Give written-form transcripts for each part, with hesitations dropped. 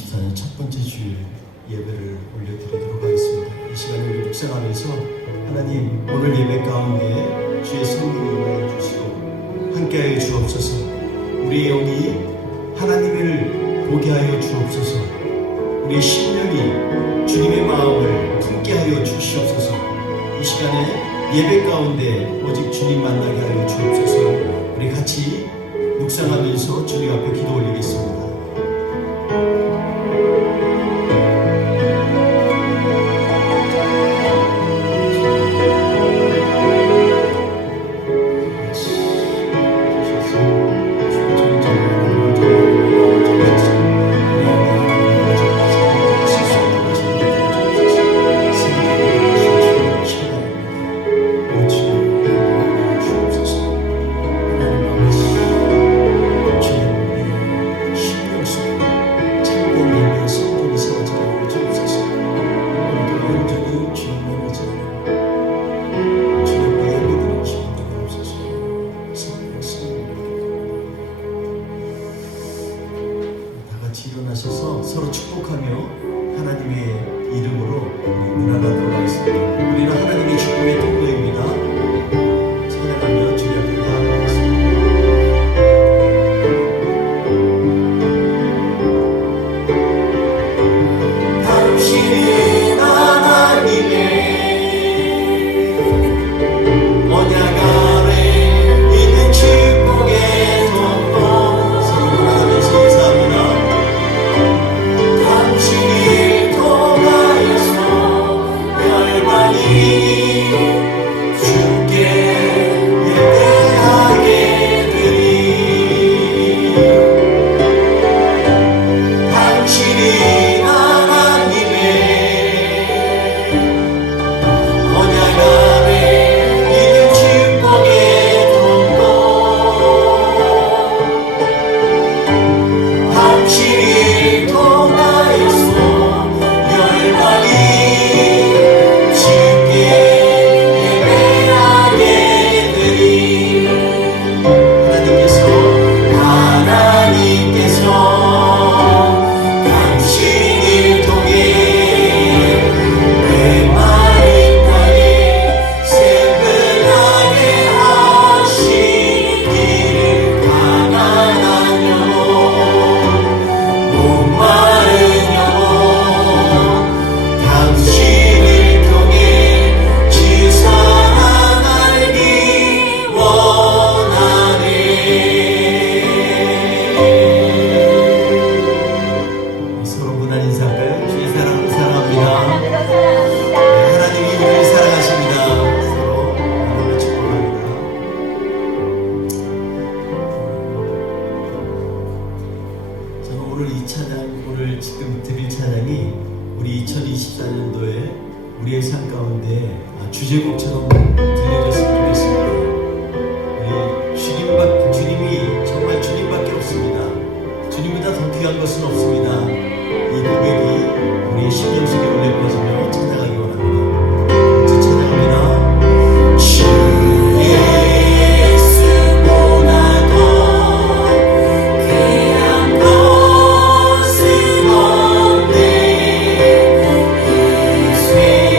2024년 첫 번째 주일 예배를 올려드리도록 하겠습니다. 이 시간에 우리 묵상하면서 하나님 오늘 예배 가운데 주의 성령을 임하여 주시고 함께하여 주옵소서. 우리의 영이 하나님을 보게 하여 주옵소서. 우리의 심령이 주님의 마음을 품게 하여 주시옵소서. 이 시간에 예배 가운데 오직 주님 만나게 하여 주옵소서. 우리 같이 묵상하면서 주님 앞에 기도 올리겠습니다. 일어나셔서 서로 축복하며 하나님의 이름으로 문안하도록 하겠습니다. 우리는 하나님의 축복의 통로입니다. 찬양하며 주님 앞에 나아가겠습니다. 당신은 하나님의 언약 아래 있는 축복의 통로. 서로 문안하면서 인사합니다. 오늘 지금 드릴 찬양이 우리 2024년도에 우리의 삶 가운데 주제곡처럼 들려졌으면 좋겠습니다. 주님이 정말 주님밖에 없습니다. 주님보다 더 귀한 것은 없습니다. 이 고백이 우리의 심령 속에 올려 퍼지며 찬양하기 원합니다. 같이 찬양합니다. Yeah.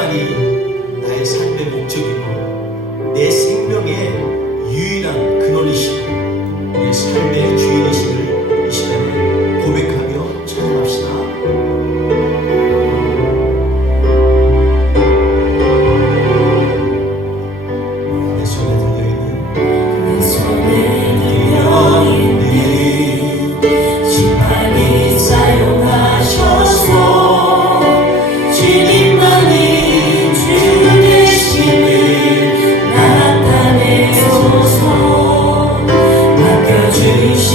주님만이 나의 삶의 목적이고 내 생명의 유일한 근원이시고 우리의 삶의 주인이심을 이 시간에 고백하며 찬양합시다. 내 손에 들려있는 지팡이 사용하셔서 주님만이 주 되심을 나타내소서. 맡겨주신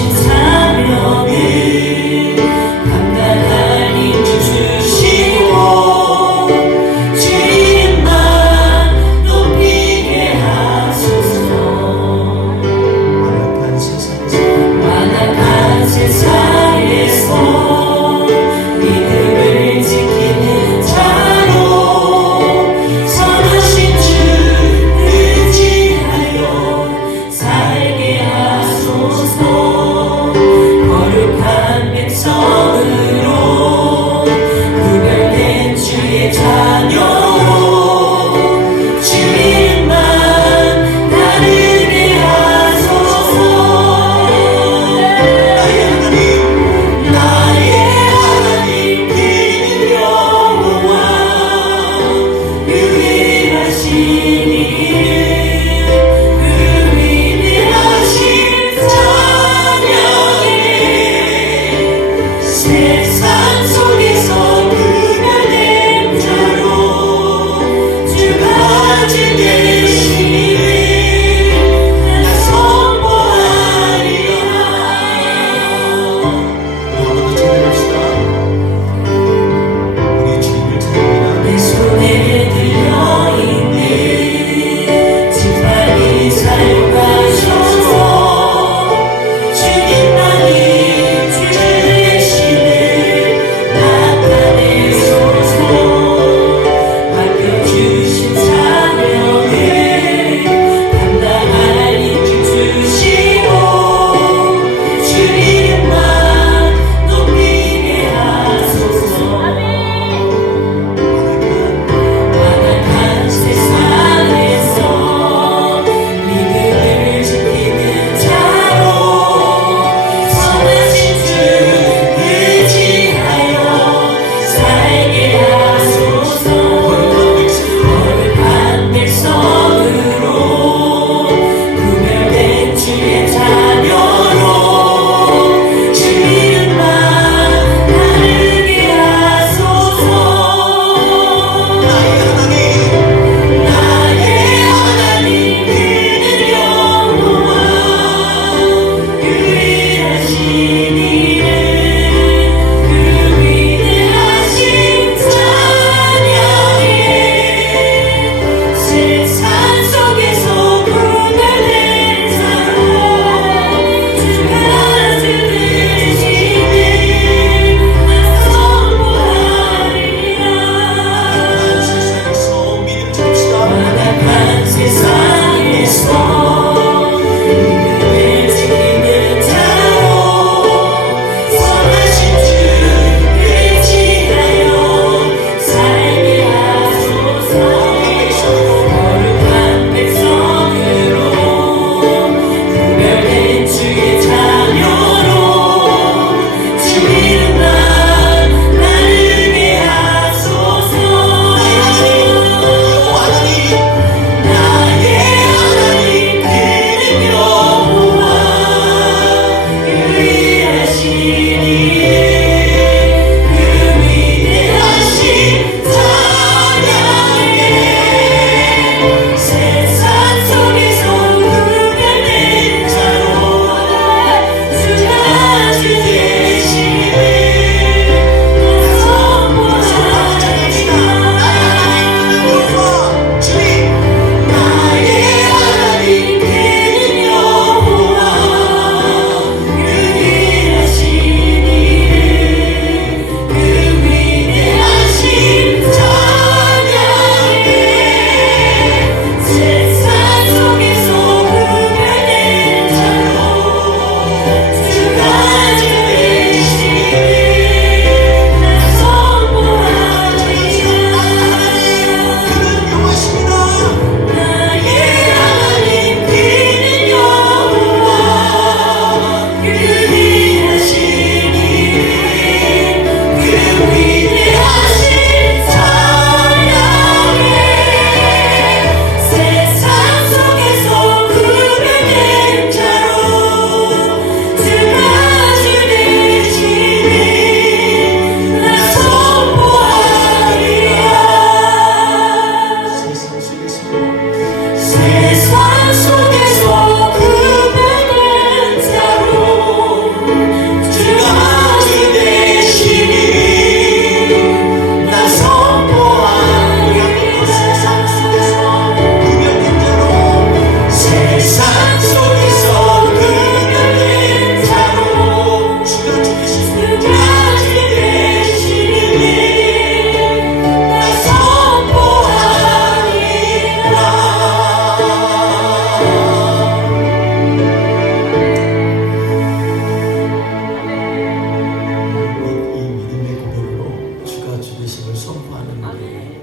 선포하는 우리의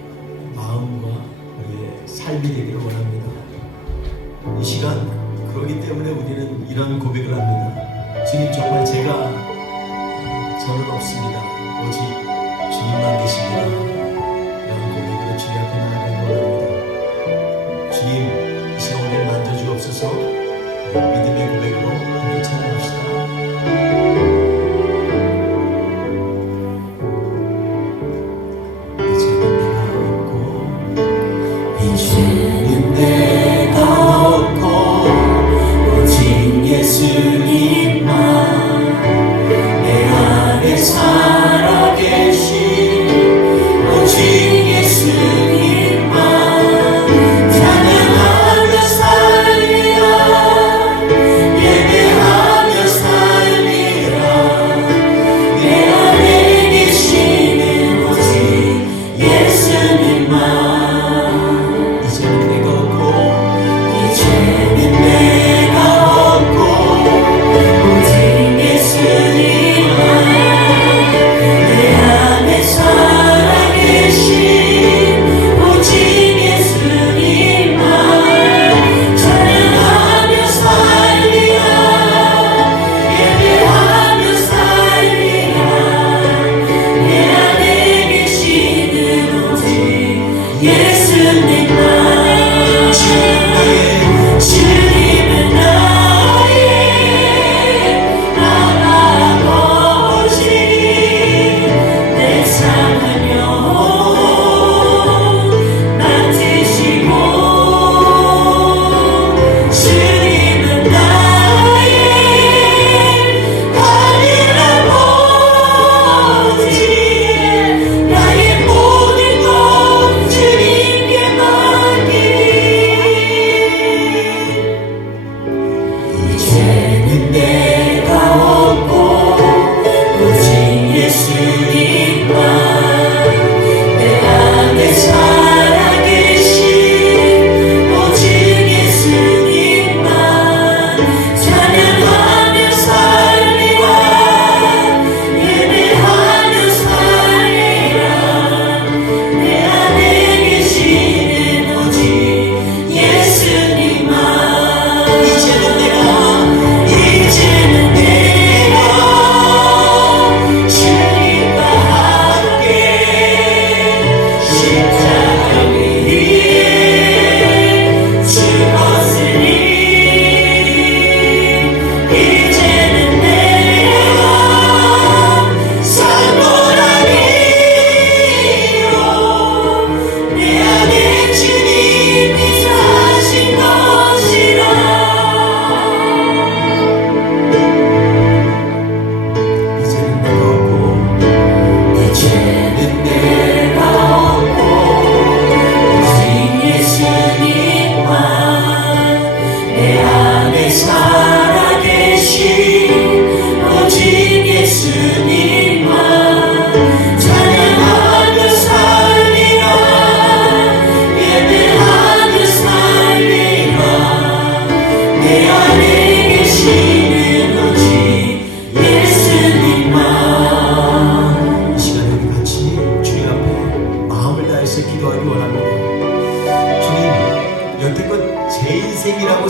마음과 우리의 삶이 되기를 원합니다. 이 시간 그렇기 때문에 우리는 이런 고백을 합니다. 주님, 정말 저는 없습니다. 오직 주님만 계십니다. 이런 고백으로 주님 앞에 나아가기 원합니다. 주님, 이 시간 우리를 만져주옵소서. 믿음의 고백으로 함께 찬양합시다. 이제는 내가 없고 오직 예수님만 내 안에 살아계신 오직 예수님만 찬양하며 살리라 예배하며 살리라 내 안에 계시는 오직 예수님만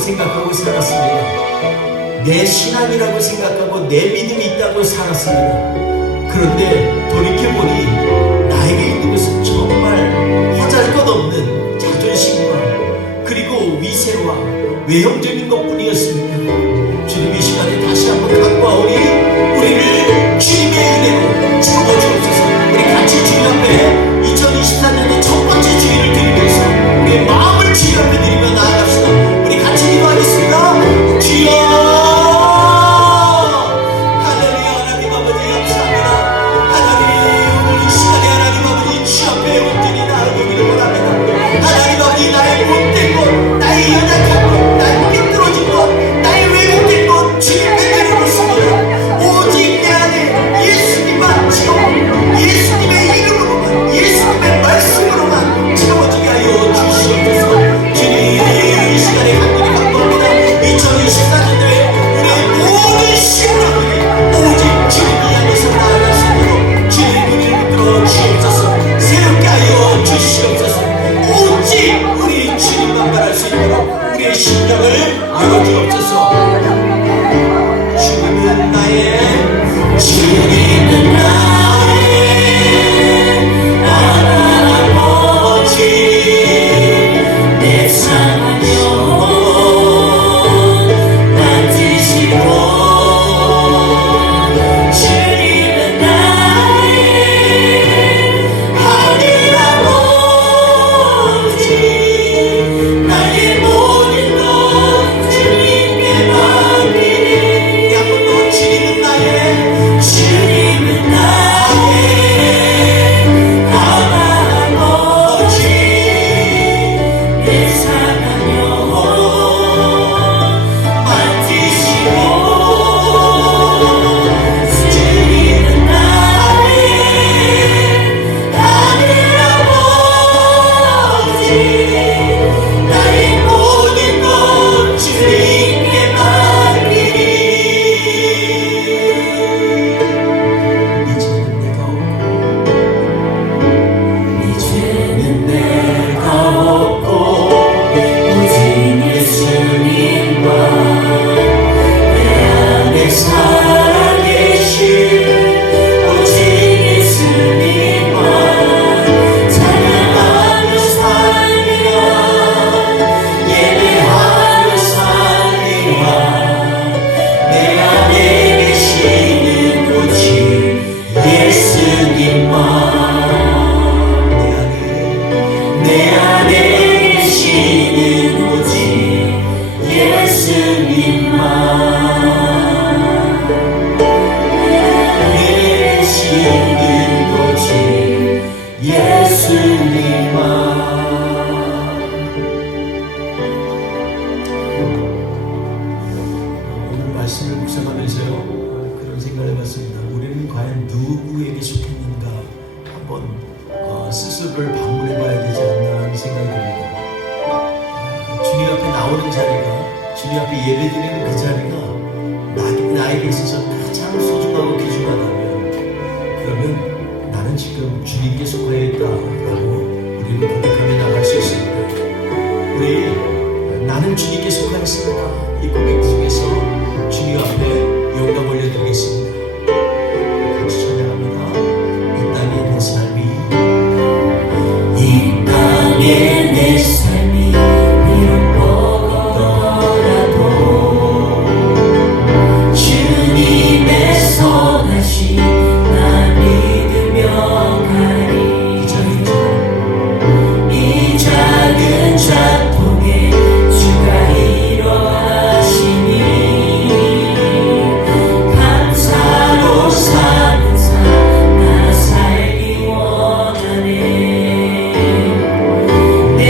생각하고 살았습니다. 내 신앙이라고 생각하고 내 믿음이 있다고 살았습니다. 그런데 돌이켜보니 나에게 있는 것은 정말 허잘것없는 자존심과 그리고 위세와 외형적인 것뿐이었습니다. 주님, 이 시간에 다시 한번 각과오니 우리를 주님의 은혜로 채워주옵소서. 우리 같이 주님 앞에 2024년도 첫 번째 주일을 드리면서 우리의 마음을 주님 앞에 드리며 나아갑시다. 우리 같이 기도하겠습니다. 주여, 할렐루야. 하나님 아버지 감사합니다. 하나님, 오늘 이 시간에 우리 주님만 말할 수 있도록 우리의 심령을 열어주옵소서. 주님은 나의 아버지, 내 상한 영혼 만지시고, 주님은 나의 하늘 아버지, 나의 모든 것 주님께 맡기리. 양분도 주님은 나의 아버지, 내 사랑 영혼 만지시고, 주님은 나의 하늘 아버지, 나의 모든 것 주님께 맡기리. 이제는 내가 없고 오직 예수님과 내 안에 살아계신 오직 예수님과 찬양하며 살리라. 예배하며 살리라. 내 안에 계시는 오직 예수님만, 내 안에 계시는 오직 예수님만, 내 안에 계시는 오직 예수님만. 오늘 말씀을 묵상하면서요, 그런 생각을 해봤습니다. 우리는 과연 누구에게 속했는가 한번 스스로를 방문해봐야 되지 않나 하는 생각이 듭니다. 주님 앞에 나오는 자리가, 주님 앞에 예배드리는 그 자리가 나에게 있어서 가장 소중하고 귀중하다면, 그러면 나는 지금 주님께 속하여 있다라고 우리는 고백하며 나갈 수 있습니다. 우리 나는 주님께 속하여 있습니다, 이 고백 중에서 주님 앞에 영광 올려드리겠습니다. 같이 찬양합니다. 이 땅에 내 삶이, 이 땅에 내 삶이 비록 뻗어더라도 주님의 선하신 날 믿으며 가리. 이 작은 자통에 주가 이러하시니 감사로 사는 삶 나 살기 원하네. 내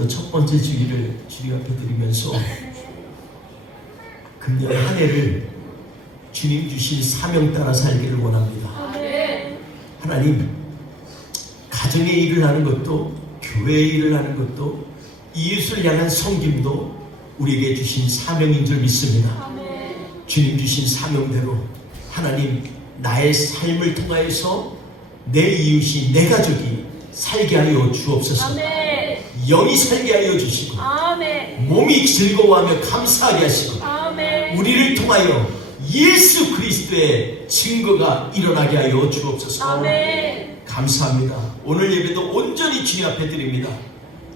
오늘도 첫 번째 주기를 주님 앞에 드리면서 금년 한 해를 주님 주신 사명 따라 살기를 원합니다. 하나님, 가정의 일을 하는 것도, 교회의 일을 하는 것도, 이웃을 향한 섬김도 우리에게 주신 사명인 줄 믿습니다. 주님 주신 사명대로 하나님, 나의 삶을 통하여서 내 이웃이, 내 가족이 살게 하여 주옵소서. 영이 살게 하여 주시고, 몸이 즐거워하며 감사하게 하시고, 우리를 통하여 예수 그리스도의 증거가 일어나게 하여 주옵소서. 감사합니다. 오늘 예배도 온전히 주님 앞에 드립니다.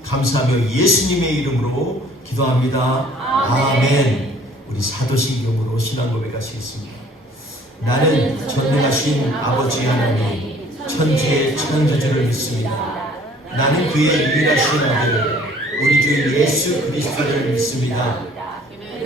감사하며 예수님의 이름으로 기도합니다. 아멘. 우리 사도신경으로 신앙 고백하시겠습니다. 나는 전능하신 아버지 하나님, 천지의 창조주를 믿습니다. 나는 그의 유일하신 아들, 우리 주 예수 그리스도를 믿습니다.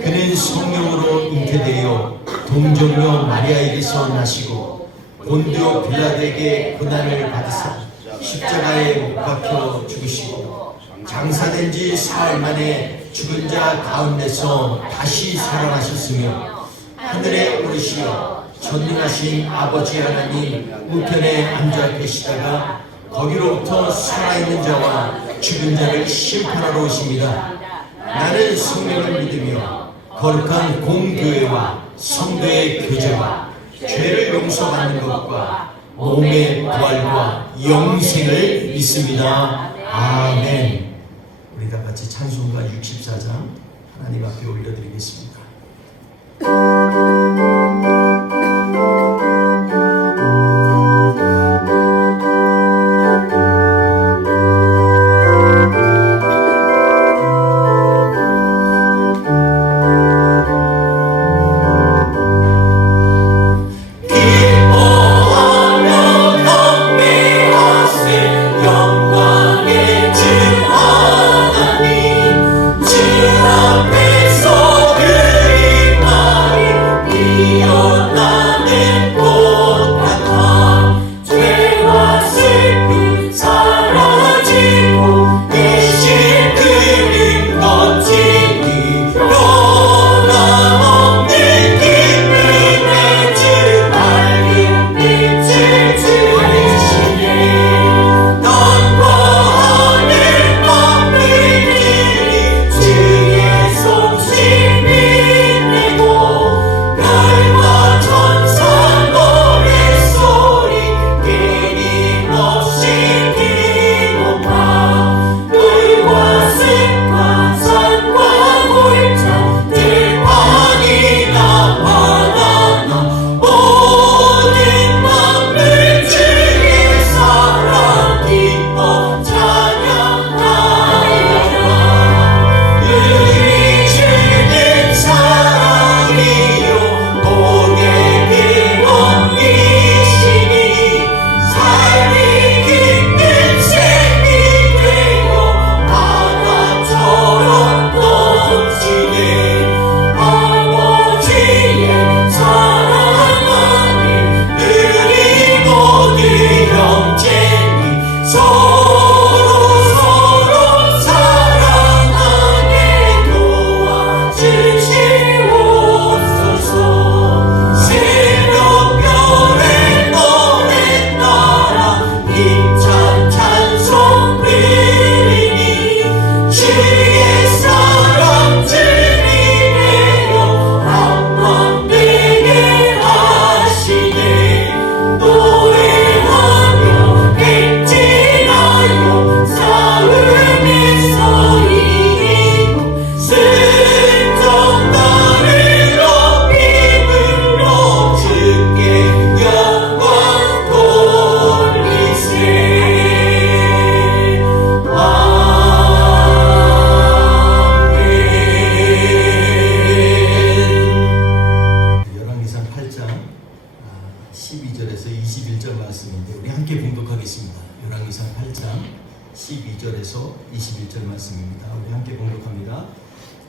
그는 성령으로 잉태되어 동정녀 마리아에게서 나시고 본디오 빌라도에게 고난을 받으사 십자가에 못 박혀 죽으시고 장사된 지 사흘 만에 죽은 자 가운데서 다시 살아나셨으며 하늘에 오르시어 전능하신 아버지 하나님 우편에 앉아 계시다가 거기로부터 살아있는 자와 죽은 자를 심판하러 오십니다. 나는 성령을 믿으며 거룩한 공교회와 성도의 교제와 죄를 용서받는 것과 몸의 부활과 영생을 믿습니다. 아멘. 우리 다 같이 찬송가 64장 하나님 앞에 올려드리겠습니다.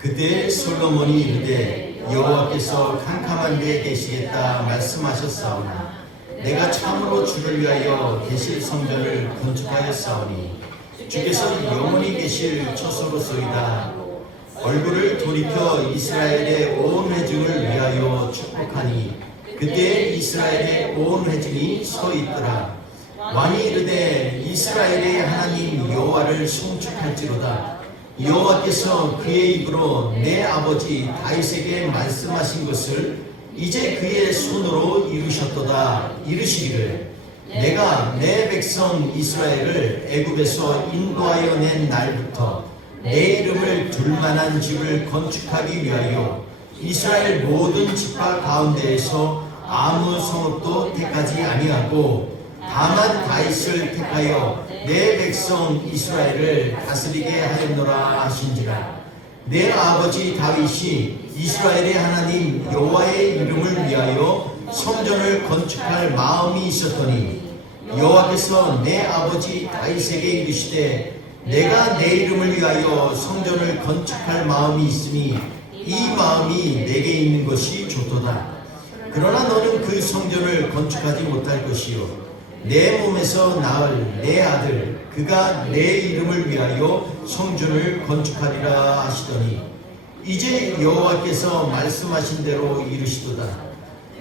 그때 솔로몬이 이르되 여호와께서 캄캄한 데에 계시겠다 말씀하셨사오나 내가 참으로 주를 위하여 계실 성전을 건축하였사오니 주께서 영원히 계실 처소로소이다. 얼굴을 돌이켜 이스라엘의 온 회중을 위하여 축복하니 그때 이스라엘의 온 회중이 서 있더라. 왕이 이르되 이스라엘의 하나님 여호와를 송축할지로다. 여호와께서 그의 입으로 내 아버지 다윗에게 말씀하신 것을 이제 그의 손으로 이루셨도다. 이르시기를 내가 내 백성 이스라엘을 애굽에서 인도하여 낸 날부터 내 이름을 둘 만한 집을 건축하기 위하여 이스라엘 모든 지파 가운데에서 아무 성읍도 택하지 아니하고 다만 다윗을 택하여 내 백성 이스라엘을 다스리게 하였노라 하신지라. 내 아버지 다윗이 이스라엘의 하나님 여호와의 이름을 위하여 성전을 건축할 마음이 있었더니 여호와께서 내 아버지 다윗에게 이르시되 내가 내 이름을 위하여 성전을 건축할 마음이 있으니 이 마음이 내게 있는 것이 좋도다. 그러나 너는 그 성전을 건축하지 못할 것이요 내 몸에서 낳을 내 아들 그가 내 이름을 위하여 성전을 건축하리라 하시더니 이제 여호와께서 말씀하신 대로 이르시도다.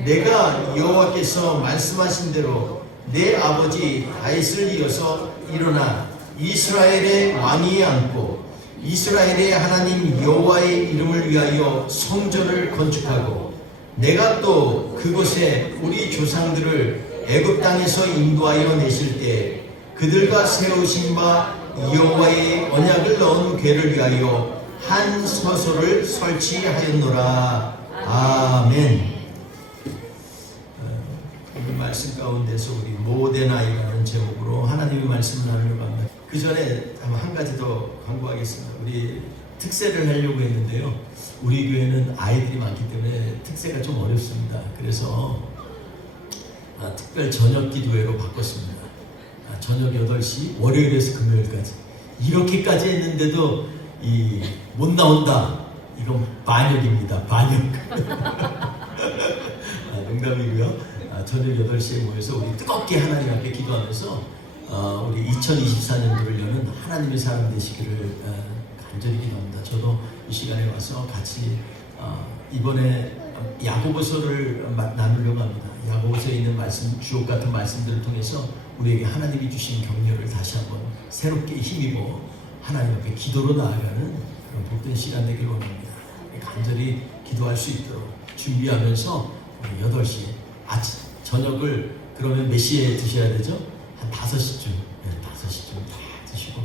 내가 여호와께서 말씀하신 대로 내 아버지 다윗을 이어서 일어나 이스라엘의 왕위에 앉고 이스라엘의 하나님 여호와의 이름을 위하여 성전을 건축하고 내가 또 그곳에 우리 조상들을 애굽 땅에서 인도하여 내실 때 그들과 세우신 바 여호와의 언약을 넣은 궤를 위하여 한 서소를 설치하였노라. 아멘. 이 말씀 가운데서 우리 모데나이라는 제목으로 하나님의 말씀을 나누려고 합니다. 그 전에 한 가지 더 광고하겠습니다. 우리 특세를 하려고 했는데요. 우리 교회는 아이들이 많기 때문에 특세가 좀 어렵습니다. 그래서 특별 저녁 기도회로 바꿨습니다. 저녁 8시 월요일에서 금요일까지 이렇게까지 했는데도 못 나온다. 이건 반역입니다. 반역. 농담이고요. 저녁 8시에 모여서 우리 뜨겁게 하나님 앞에 기도하면서 우리 2024년도를 여는 하나님의 사람 되시기를 간절히 기도합니다. 저도 이 시간에 와서 같이 이번에 야고보서를 나누려고 합니다. 야고보서에 있는 말씀, 주옥 같은 말씀들을 통해서 우리에게 하나님이 주신 격려를 다시 한번 새롭게 힘입어 하나님 앞에 기도로 나아가는 그런 복된 시간 되길 원합니다. 간절히 기도할 수 있도록 준비하면서 우리 8시 아침 저녁을 그러면 몇 시에 드셔야 되죠? 한 5시쯤 5시쯤 다 드시고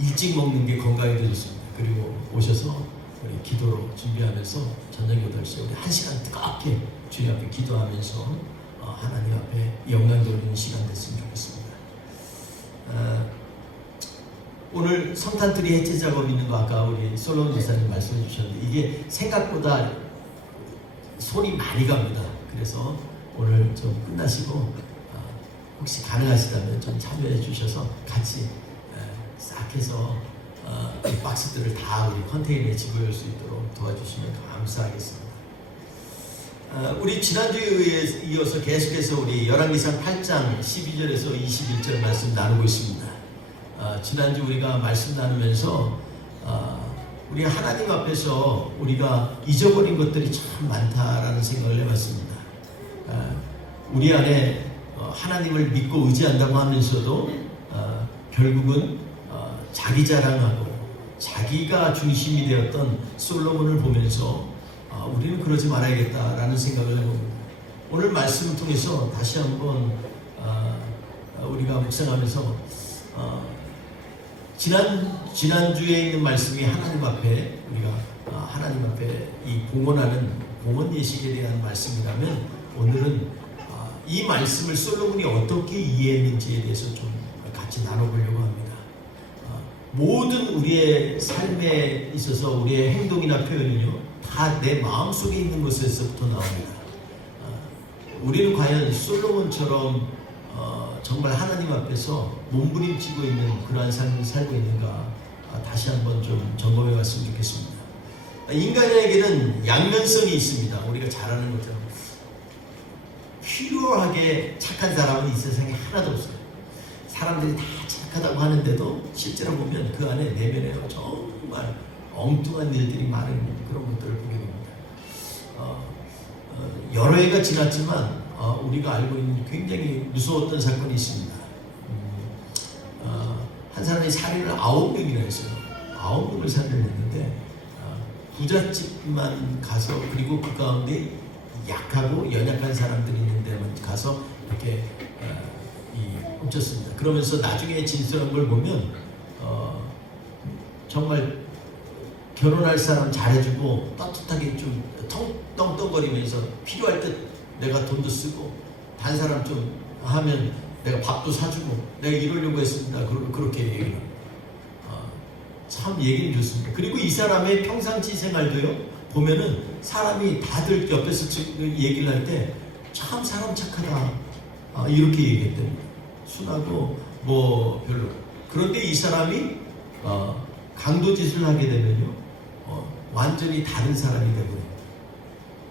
일찍 먹는 게 건강에 더 좋습니다. 그리고 오셔서 우리 기도로 준비하면서 저녁 8시에 우리 1시간 뜨겁게 주님 앞에 기도하면서 하나님 앞에 영광 돌리는 시간 됐으면 좋겠습니다. 오늘 성탄트리 해체 작업 있는 거 아까 우리 솔로몬 목사님 말씀해 주셨는데 이게 생각보다 손이 많이 갑니다. 그래서 오늘 좀 끝나시고 혹시 가능하시다면 좀 참여해 주셔서 같이 싹 해서 이 박스들을 다 우리 컨테이너에 집어넣을 수 있도록 도와주시면 감사하겠습니다. 우리 지난주에 이어서 계속해서 우리 열왕기상 8장 12절에서 21절 말씀 나누고 있습니다. 지난주 우리가 말씀 나누면서 우리 하나님 앞에서 우리가 잊어버린 것들이 참 많다라는 생각을 해봤습니다. 우리 안에 하나님을 믿고 의지한다고 하면서도 결국은 자기 자랑하고 자기가 중심이 되었던 솔로몬을 보면서 우리는 그러지 말아야겠다라는 생각을 해봅니다. 오늘 말씀을 통해서 다시 한번 우리가 묵상하면서 지난주에 있는 말씀이 하나님 앞에 우리가 하나님 앞에 이 봉헌하는 봉헌 예식에 대한 말씀이라면 오늘은 이 말씀을 솔로몬이 어떻게 이해했는지에 대해서 좀 같이 나눠보려고 합니다. 모든 우리의 삶에 있어서 우리의 행동이나 표현이요 다 내 마음속에 있는 것에서부터 나옵니다. 우리는 과연 솔로몬처럼 정말 하나님 앞에서 몸부림치고 있는 그러한 삶을 살고 있는가 다시 한번 좀 점검해 봤으면 좋겠습니다. 인간에게는 양면성이 있습니다. 우리가 잘 아는 것처럼 퓨어하게 착한 사람은 이 세상에 하나도 없어요. 사람들이 다 착하다고 하는데도 실제로 보면 그 안에 내면에 정말 엉뚱한 일들이 많은 그런 것들을 보게 됩니다. 여러 해가 지났지만 우리가 알고 있는 굉장히 무서웠던 사건이 있습니다. 한 사람이 살인을 9명이나 했어요. 9명을 살인을 했는데 부잣집만 가서, 그리고 그 가운데 약하고 연약한 사람들이 있는 데만 가서 이렇게 훔쳤습니다. 그러면서 나중에 진술한 걸 보면 정말 결혼할 사람 잘해주고 따뜻하게 좀 떵떵거리면서 필요할 때 내가 돈도 쓰고 다른 사람 좀 하면 내가 밥도 사주고 내가 이러려고 했습니다. 그렇게 얘기를 참 얘기는 좋습니다. 그리고 이 사람의 평상시 생활도요, 보면은 사람이 다들 옆에서 얘기를 할 때 참 사람 착하다 이렇게 얘기했답니다. 순하고 뭐 별로. 그런데 이 사람이 강도짓을 하게 되면요 완전히 다른 사람이 되고요.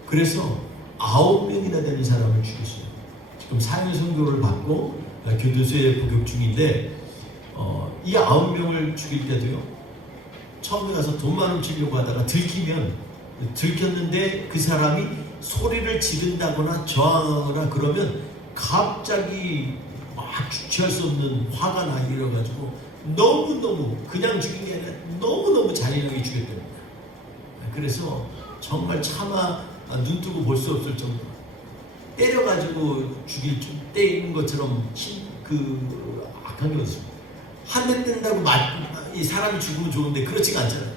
그래서 9명이나 되는 사람을 죽였어요. 지금 사형 선고를 받고 교도소에 복역 중인데 이 9명을 죽일 때도요, 처음에 가서 돈만 훔치려고 하다가 들켰는데 그 사람이 소리를 지른다거나 저항하거나 그러면 갑자기 막 주체할 수 없는 화가 나 이래가지고 너무너무 그냥 죽인 게 아니라 너무너무 잔인하게 죽였답니다. 그래서 정말 차마 눈 뜨고 볼 수 없을 정도로 때려가지고 때리는 것처럼 악한 게 없습니다. 한 대 뜬다고 이 사람이 죽으면 좋은데 그렇지가 않잖아요.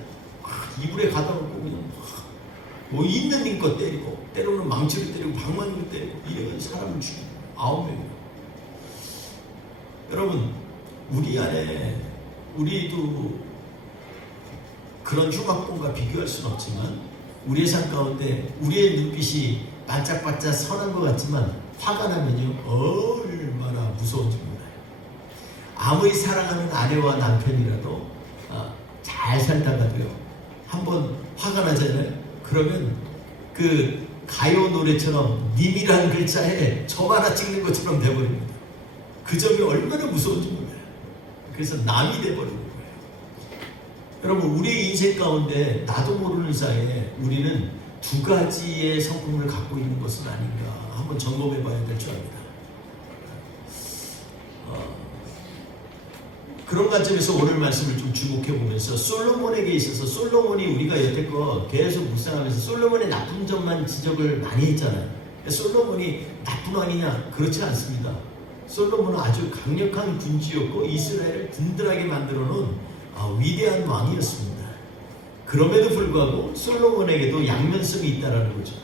이불에 가다 놓고 그냥 뭐 있는 힘껏 때리고, 때로는 망치로 때리고 방망이로 때리고 이래가지고 사람을 죽이고 9명이에요. 여러분, 우리 안에 우리도 그런 흉악범과 비교할 수는 없지만 우리의 삶 가운데 우리의 눈빛이 반짝반짝 선한 것 같지만 화가 나면요 얼마나 무서운지 몰라요. 아무리 사랑하는 아내와 남편이라도 잘 살다가도요 한번 화가 나잖아요. 그러면 그 가요 노래처럼 님이라는 글자에 점 하나 찍는 것처럼 돼버립니다. 그 점이 얼마나 무서운지 몰라요. 그래서 남이 돼버리는 거예요. 여러분, 우리의 인생 가운데 나도 모르는 사이에 우리는 두 가지의 성품을 갖고 있는 것은 아닌가 한번 점검해 봐야 될 줄 압니다. 그런 관점에서 오늘 말씀을 좀 주목해 보면서 솔로몬에게 있어서, 솔로몬이 우리가 여태껏 계속 묵상하면서 솔로몬의 나쁜 점만 지적을 많이 했잖아요. 솔로몬이 나쁜 왕이냐? 그렇지 않습니다. 솔로몬은 아주 강력한 군주였고 이스라엘을 든든하게 만들어 놓은 위대한 왕이었습니다. 그럼에도 불구하고 솔로몬에게도 양면성이 있다는 거죠.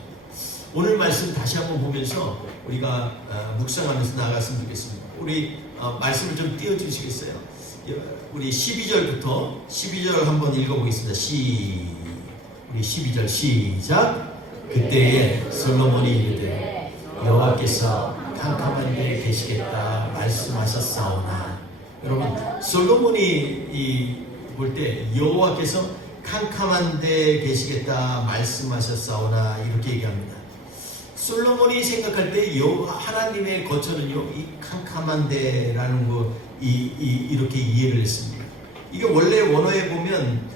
오늘 말씀 다시 한번 보면서 우리가 묵상하면서 나아갔으면 좋겠습니다. 우리 말씀을 좀 띄워주시겠어요? 우리 12절부터 12절 한번 읽어보겠습니다. 우리 12절 시작. 그때에 솔로몬이 이르되 여호와께서 캄캄한 데 계시겠다 말씀하셨사오나. 여러분, 솔로몬이 볼 때 여호와께서 캄캄한 데 계시겠다 말씀하셨사오나 이렇게 얘기합니다. 솔로몬이 생각할 때 하나님의 거처는요 이 캄캄한 데라는 거 이렇게 이해를 했습니다. 이게 원래 원어에 보면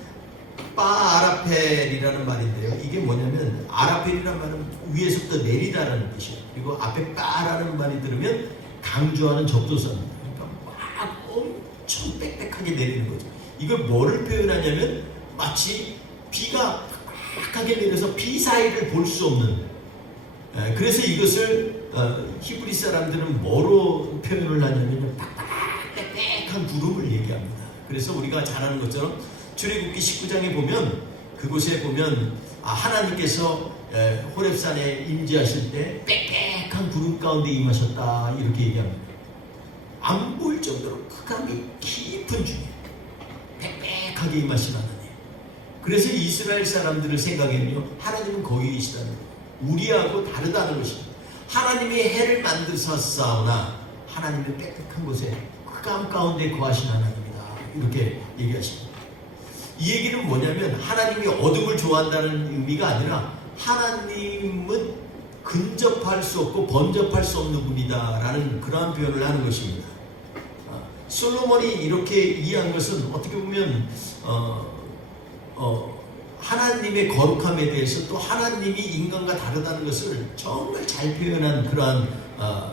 바아라펠이라는 말인데요. 이게 뭐냐면 아라펠이라는 말은 위에서부터 내리다라는 뜻이에요. 그리고 앞에 바라는 말이 들으면 강조하는 접두사입니다. 그러니까 막 엄청 빽빽하게 내리는 거죠. 이걸 뭐를 표현하냐면 마치 비가 빡빡하게 내려서 비 사이를 볼 수 없는, 그래서 이것을 히브리 사람들은 뭐로 표현을 하냐면 빽빽한 구름을 얘기합니다. 그래서 우리가 잘 아는 것처럼 출애굽기 19장에 보면 그곳에 보면 하나님께서 호렙산에 임재하실 때 빽빽한 구름 가운데 임하셨다 이렇게 얘기합니다. 안 보일 정도로 흑암이 깊은 중에 빽빽하게 임하신 하나님. 그래서 이스라엘 사람들을 생각하면요 하나님은 거기 계시다는 거예요. 우리하고 다르다는 것입니다. 하나님이 해를 만드셨사오나 하나님은 빽빽한 곳에 흑암 가운데 거하신 하나님이다 이렇게 얘기하십니다. 이 얘기는 뭐냐면 하나님이 어둠을 좋아한다는 의미가 아니라 하나님은 근접할 수 없고 범접할 수 없는 분이다 라는 그러한 표현을 하는 것입니다. 솔로몬이 이렇게 이해한 것은 어떻게 보면 하나님의 거룩함에 대해서 또 하나님이 인간과 다르다는 것을 정말 잘 표현한 그러한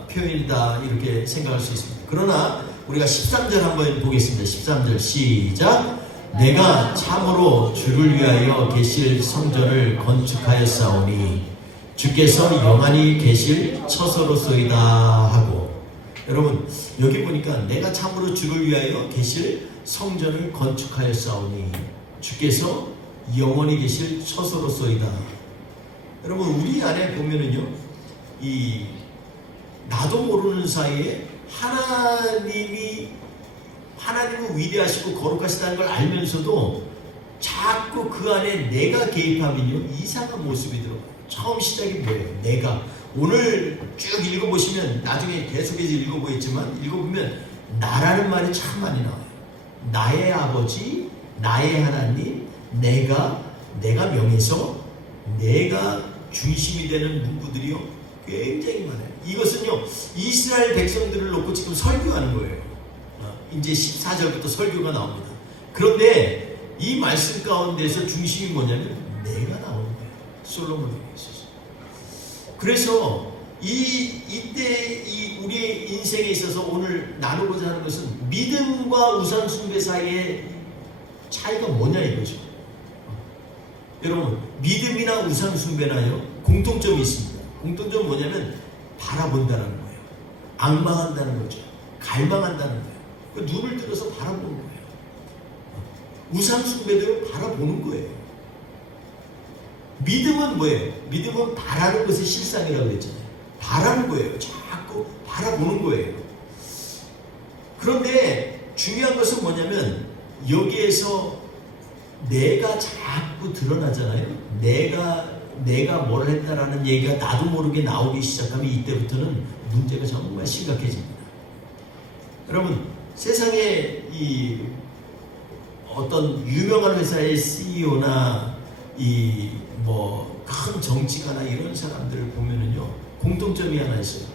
표현이다 이렇게 생각할 수 있습니다. 그러나 우리가 13절 한번 보겠습니다. 13절 시작. 내가 참으로 주를 위하여 계실 성전을 건축하였사오니 주께서 영원히 계실 처소로소이다 하고, 여러분 여기 보니까 내가 참으로 주를 위하여 계실 성전을 건축하였사오니 주께서 영원히 계실 처소로소이다. 여러분 우리 안에 보면은요, 이 나도 모르는 사이에 하나님은 위대하시고 거룩하시다는 걸 알면서도 자꾸 그 안에 내가 개입하면요 이상한 모습이 들어요. 처음 시작이 뭐예요? 내가. 오늘 쭉 읽어보시면 나중에 계속해서 읽어보면 나라는 말이 참 많이 나와요. 나의 아버지, 나의 하나님, 내가 명예서, 내가 중심이 되는 문구들이요 굉장히 많아요. 이것은요 이스라엘 백성들을 놓고 지금 설교하는 거예요. 이제 14절부터 설교가 나옵니다. 그런데 이 말씀 가운데서 중심이 뭐냐면 내가 나오는 거예요. 솔로몬에게 있어서. 그래서 이때 우리의 인생에 있어서 오늘 나누고자 하는 것은 믿음과 우상숭배 사이의 차이가 뭐냐 이거죠. 여러분 믿음이나 우상숭배나요 공통점이 있습니다. 공통점은 뭐냐면 바라본다는 거예요. 앙망한다는 거죠. 갈망한다는 거예요. 눈을 들어서 바라보는 거예요. 우상숭배도 바라보는 거예요. 믿음은 뭐예요? 믿음은 바라는 것의 실상이라고 그랬잖아요. 바라는 거예요. 자꾸 바라보는 거예요. 그런데 중요한 것은 뭐냐면 여기에서 내가 자꾸 드러나잖아요. 내가 뭘 했다라는 얘기가 나도 모르게 나오기 시작하면 이때부터는 문제가 정말 심각해집니다. 여러분 세상에 이 어떤 유명한 회사의 CEO나 이 뭐 큰 정치가나 이런 사람들을 보면은요 공통점이 하나 있어요.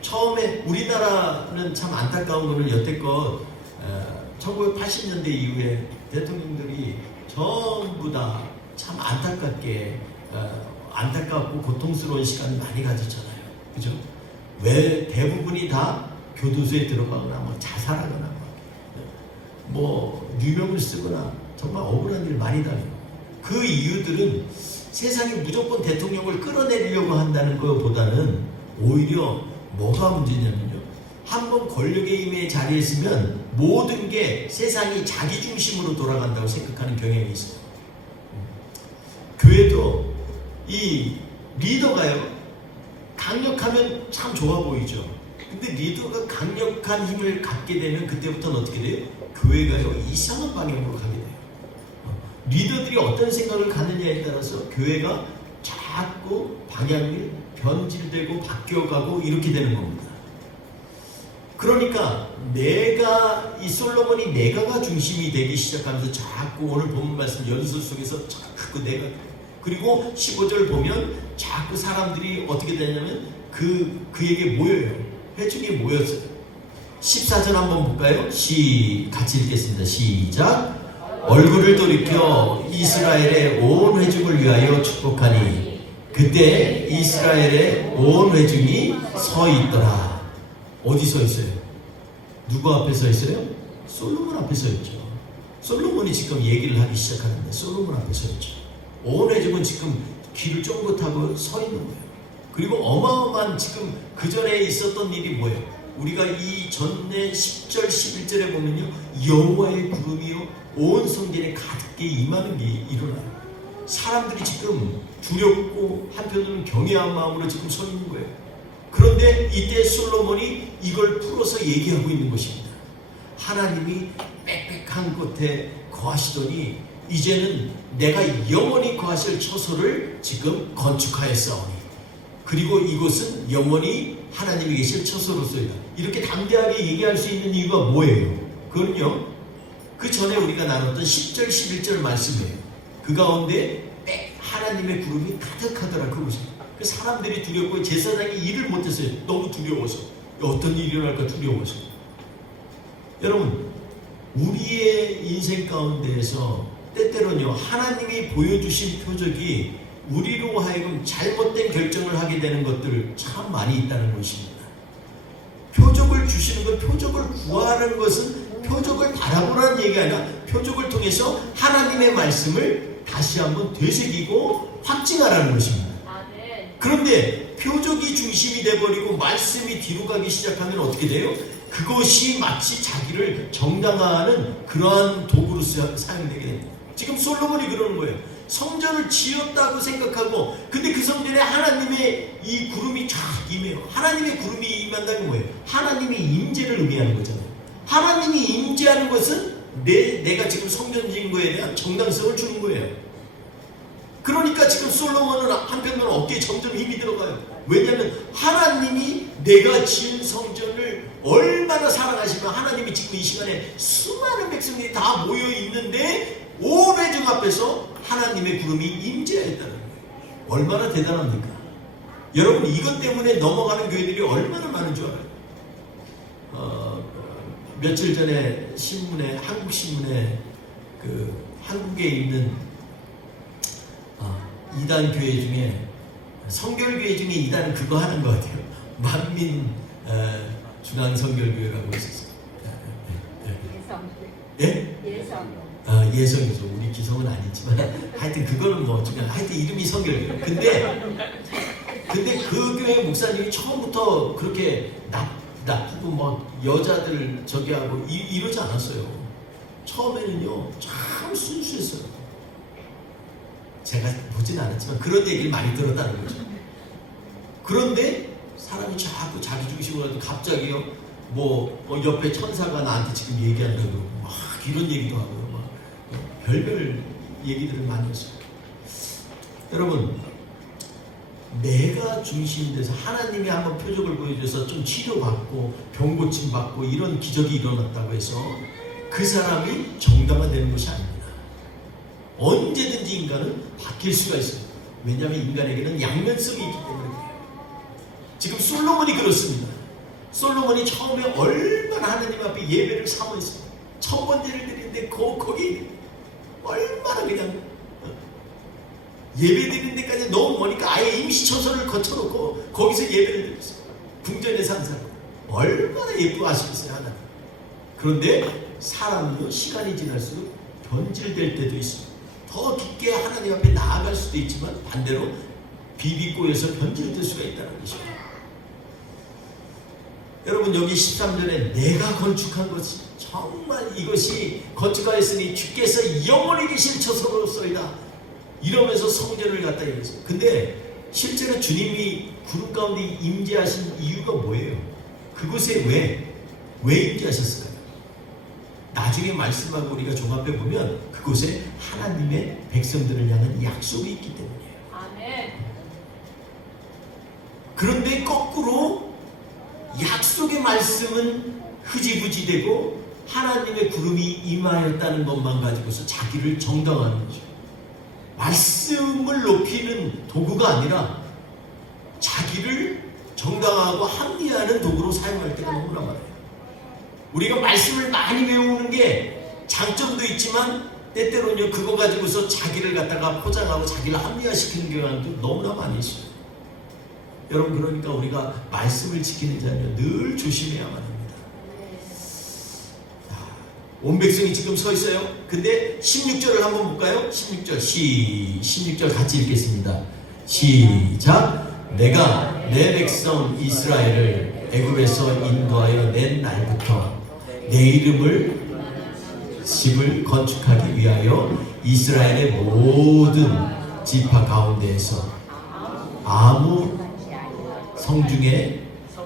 처음에 우리나라는 참 안타까운 거는 여태껏 1980년대 이후에 대통령들이 전부 다 참 안타깝고 고통스러운 시간을 많이 가졌잖아요. 그죠? 왜 대부분이 다 교도소에 들어가거나 뭐 자살하거나 뭐 유명을 쓰거나 정말 억울한 일 많이 당해요. 그 이유들은 세상이 무조건 대통령을 끌어내리려고 한다는 것보다는 오히려 뭐가 문제냐면요, 한번 권력의 힘의 자리에 있으면 모든 게 세상이 자기 중심으로 돌아간다고 생각하는 경향이 있어요. 교회도 이 리더가요 강력하면 참 좋아 보이죠. 근데 리더가 강력한 힘을 갖게 되면 그때부터는 어떻게 돼요? 교회가요 이상한 방향으로 가게 돼요. 리더들이 어떤 생각을 갖느냐에 따라서 교회가 자꾸 방향이 변질되고 바뀌어가고 이렇게 되는 겁니다. 그러니까 이 솔로몬이 내가가 중심이 되기 시작하면서 자꾸 오늘 본문 말씀 연설 속에서 자꾸 내가, 그리고 15절 보면 자꾸 사람들이 어떻게 되냐면 그에게 모여요. 회중이 모였어요. 14절 한번 볼까요? 같이 읽겠습니다. 시작. 얼굴을 돌이켜 이스라엘의 온 회중을 위하여 축복하니 그때 이스라엘의 온 회중이 서 있더라. 어디 서 있어요? 누구 앞에 서 있어요? 솔로몬 앞에 서 있죠. 솔로몬이 지금 얘기를 하기 시작하는데 솔로몬 앞에 서 있죠. 온 회중은 지금 귀를 쫑긋하고 서 있는 거예요. 그리고 어마어마한 지금 그 전에 있었던 일이 뭐예요? 우리가 이 전에 10절 11절에 보면요 여호와의 구름이요 온 성전에 가득히 임하는 게 일어나요. 사람들이 지금 두렵고 한편으로는 경외한 마음으로 지금 서 있는 거예요. 그런데 이때 솔로몬이 이걸 풀어서 얘기하고 있는 것입니다. 하나님이 빽빽한 곳에 거하시더니 이제는 내가 영원히 거하실 처소를 지금 건축하였사오니 그리고 이곳은 영원히 하나님이 계실 처소로서이다. 이렇게 담대하게 얘기할 수 있는 이유가 뭐예요? 그건요 그 전에 우리가 나눴던 10절 11절 말씀이에요. 그 가운데 하나님의 구름이 가득하더라. 그곳에 그 사람들이 두렵고 제사장이 일을 못했어요. 너무 두려워서. 어떤 일이 일어날까 두려워서. 여러분, 우리의 인생 가운데에서 때때로는요, 하나님이 보여주신 표적이 우리로 하여금 잘못된 결정을 하게 되는 것들 참 많이 있다는 것입니다. 표적을 주시는 건, 표적을 구하는 것은 표적을 바라보라는 얘기가 아니라 표적을 통해서 하나님의 말씀을 다시 한번 되새기고 확증하라는 것입니다. 그런데 표적이 중심이 돼버리고 말씀이 뒤로 가기 시작하면 어떻게 돼요? 그것이 마치 자기를 정당화하는 그러한 도구로 사용되게 됩니다. 지금 솔로몬이 그러는 거예요. 성전을 지었다고 생각하고, 근데 그 성전에 하나님의 이 구름이 쫙 임해요. 하나님의 구름이 임한다는 뭐예요? 하나님의 임재를 의미하는 거잖아요. 하나님이 임재하는 것은 내가 지금 성전 지은 거에 대한 정당성을 주는 거예요. 그러니까 지금 솔로몬은 한편으로는 어깨에 점점 힘이 들어가요. 왜냐하면 하나님이 내가 지은 성전을 얼마나 사랑하시면 하나님이 지금 이 시간에 수많은 백성들이 다 모여 있는데 온 회중 앞에서 하나님의 구름이 임재하였다는 거예요. 얼마나 대단합니까? 여러분, 이것 때문에 넘어가는 교회들이 얼마나 많은 줄 알아요? 며칠 전에 신문에, 한국 신문에 한국에 있는 이단 교회 중에, 성결교회 중에 이단은 그거 하는 것 같아요. 만민 중앙성결교회라고 있었어요. 예성이죠. 우리 기성은 아니지만 하여튼 그거는 뭐 하여튼 이름이 성결교회. 근데 그 교회 목사님이 처음부터 그렇게 나쁘고 막 여자들 저기 하고 이러지 않았어요. 처음에는요 참 순수했어요. 제가 보진 않았지만 그런 얘기를 많이 들었다는 거죠. 그런데 사람이 자꾸 자기 중심으로 해서 갑자기요 뭐 옆에 천사가 나한테 지금 얘기한다고 막 이런 얘기도 하고요. 막 별별 얘기들을 많이 했어요. 여러분, 내가 중심이 돼서 하나님이 한번 표적을 보여줘서 좀 치료받고 병 고침 받고 이런 기적이 일어났다고 해서 그 사람이 정당화되는 것이 아닙니다. 언제든지 인간은 바뀔 수가 있어요. 왜냐하면 인간에게는 양면성이 있기 때문에 그래요. 지금 솔로몬이 그렇습니다. 솔로몬이 처음에 얼마나 하나님 앞에 예배를 사모했어요. 첫 번째를 드리는데 거기 얼마나 그냥 예배 드리는 데까지 너무 머니까 아예 임시처소를 거쳐놓고 거기서 예배를 드렸어요. 궁전에 산 사람 얼마나 예쁘고 아시겠어요, 하나님. 그런데 사람도 시간이 지날수록 변질될 때도 있습니다. 더 깊게 하나님 앞에 나아갈 수도 있지만 반대로 비비꼬여서 변질될 수가 있다는 것입니다. 여러분, 여기 13절에 내가 건축한 것이 정말 이것이 건축하였으니 주께서 영원히 계신 처소로소이다 이러면서 성전을 갖다 얘기했어요. 근데 실제로 주님이 구름 가운데 임재하신 이유가 뭐예요? 그곳에 왜 임재하셨을까요? 나중에 말씀하고 우리가 종합해 보면 그곳에 하나님의 백성들을 향한 약속이 있기 때문이에요. 아멘. 그런데 거꾸로 약속의 말씀은 흐지부지되고 하나님의 구름이 임하였다는 것만 가지고서 자기를 정당화하는 거죠. 말씀을 높이는 도구가 아니라 자기를 정당화하고 합리화하는 도구로 사용할 때가 너무나 많아요. 우리가 말씀을 많이 배우는 게 장점도 있지만 때때로는요 그거 가지고서 자기를 갖다가 포장하고 자기를 합리화시키는 경향도 너무나 많이 있어요. 여러분, 그러니까 우리가 말씀을 지키는 자는 늘 조심해야만 합니다. 온 백성이 지금 서 있어요. 근데 16절을 한번 볼까요? 16절 같이 읽겠습니다. 시작. 내가 내 백성 이스라엘을 애굽에서 인도하여 낸 날부터 내 이름을 집을 건축하기 위하여 이스라엘의 모든 지파 가운데에서 아무 성중에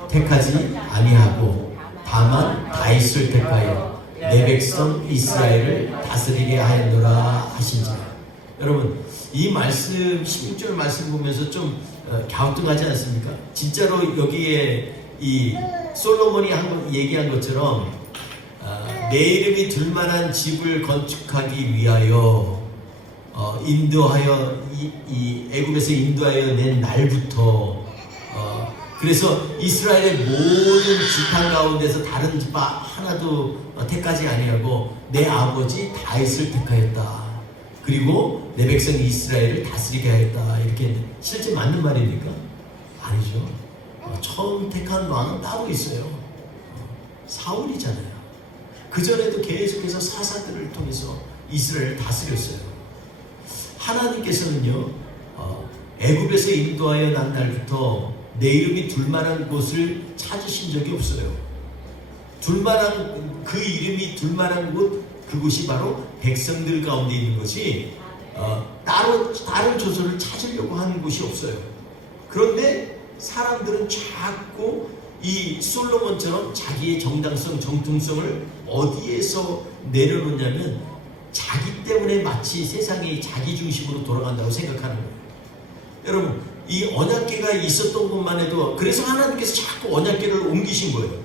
택하지 아니하고 다만 다윗을 택하여 내 백성 이스라엘을 다스리게 하였노라 하신지라. 여러분, 이 말씀 16절 말씀 보면서 좀 갸우뚱하지 않습니까? 진짜로 여기에 이 솔로몬이 얘기한 것처럼 내 이름이 들만한 집을 건축하기 위하여 인도하여 이 애굽에서 인도하여 낸 날부터 그래서 이스라엘의 모든 지파 가운데서 다른 지파 하나도 택하지 아니하고 내 아버지 다윗을 택하였다. 그리고 내 백성 이스라엘을 다스리게 하였다. 이렇게 했는데 실제 맞는 말입니까? 아니죠. 처음 택한 왕은 따로 있어요. 사울이잖아요. 그전에도 계속해서 사사들을 통해서 이스라엘을 다스렸어요. 하나님께서는요, 애굽에서 인도하여 난 날부터 내 이름이 둘만한 곳을 찾으신 적이 없어요. 둘만한, 그 이름이 둘만한 곳, 그곳이 바로 백성들 가운데 있는 것이 따로 다른 조선을 찾으려고 하는 곳이 없어요. 그런데 사람들은 자꾸 이 솔로몬처럼 자기의 정당성, 정통성을 어디에서 내려놓냐면 자기 때문에 마치 세상이 자기 중심으로 돌아간다고 생각하는 거예요. 여러분, 이 언약궤가 있었던 것만 해도 그래서 하나님께서 자꾸 언약궤를 옮기신 거예요.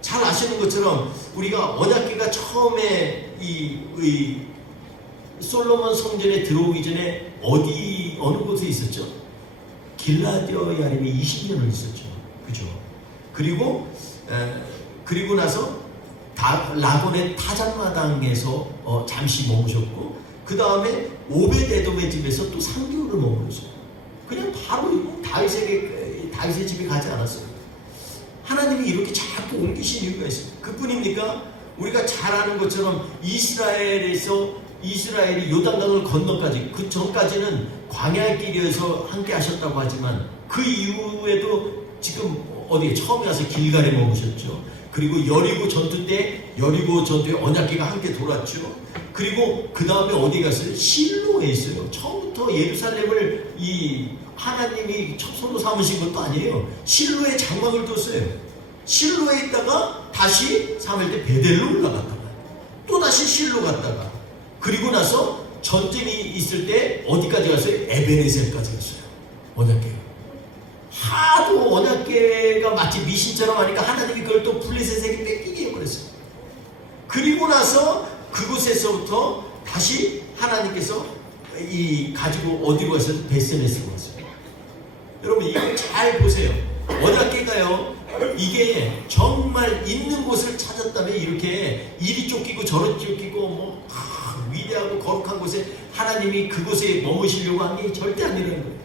잘 아시는 것처럼 우리가 언약궤가 처음에 이 솔로몬 성전에 들어오기 전에 어느 곳에 있었죠? 길라디오 야림에 20년을 있었죠. 그죠? 그리고 나서 라본의 타작마당에서 잠시 머무셨고, 그 다음에 오벳에돔의 집에서 또 3개월을 머무르셨어요. 그냥 바로 다윗의 집에 가지 않았어요. 하나님이 이렇게 자꾸 옮기신 이유가 있어요. 그뿐입니까? 우리가 잘 아는 것처럼 이스라엘이 요단강을 건너까지, 그 전까지는 광야의 길이어서 함께 하셨다고 하지만 그 이후에도 지금 어디에 처음에 와서 길갈에 머무셨죠. 그리고 여리고 전투에 언약궤가 함께 돌았죠. 그리고 그 다음에 어디 갔어요? 실로에 있어요. 처음부터 예루살렘을 하나님이 손으로 삼으신 것도 아니에요. 실로에 장막을 뒀어요. 실로에 있다가 다시 사무엘 때 베델로 올라갔다가 또 다시 실로 갔다가, 그리고 나서 전쟁이 있을 때 어디까지 갔어요? 에베네셀까지 갔어요. 언약궤. 하도 언약궤가 마치 미신처럼 하니까 하나님이 그걸 또 블레셋에게 뺏기게 해버렸어요. 그리고 나서 그곳에서부터 다시 하나님께서 가지고 어디로 갔어요? 베스메스로 갔어요. 여러분, 이거 잘 보세요. 언약궤가요, 이게 정말 있는 곳을 찾았다면 이렇게 이리 쫓기고 저리 쫓기고 위대하고 거룩한 곳에 하나님이 그곳에 머무시려고 한 게 절대 아니라는 거예요.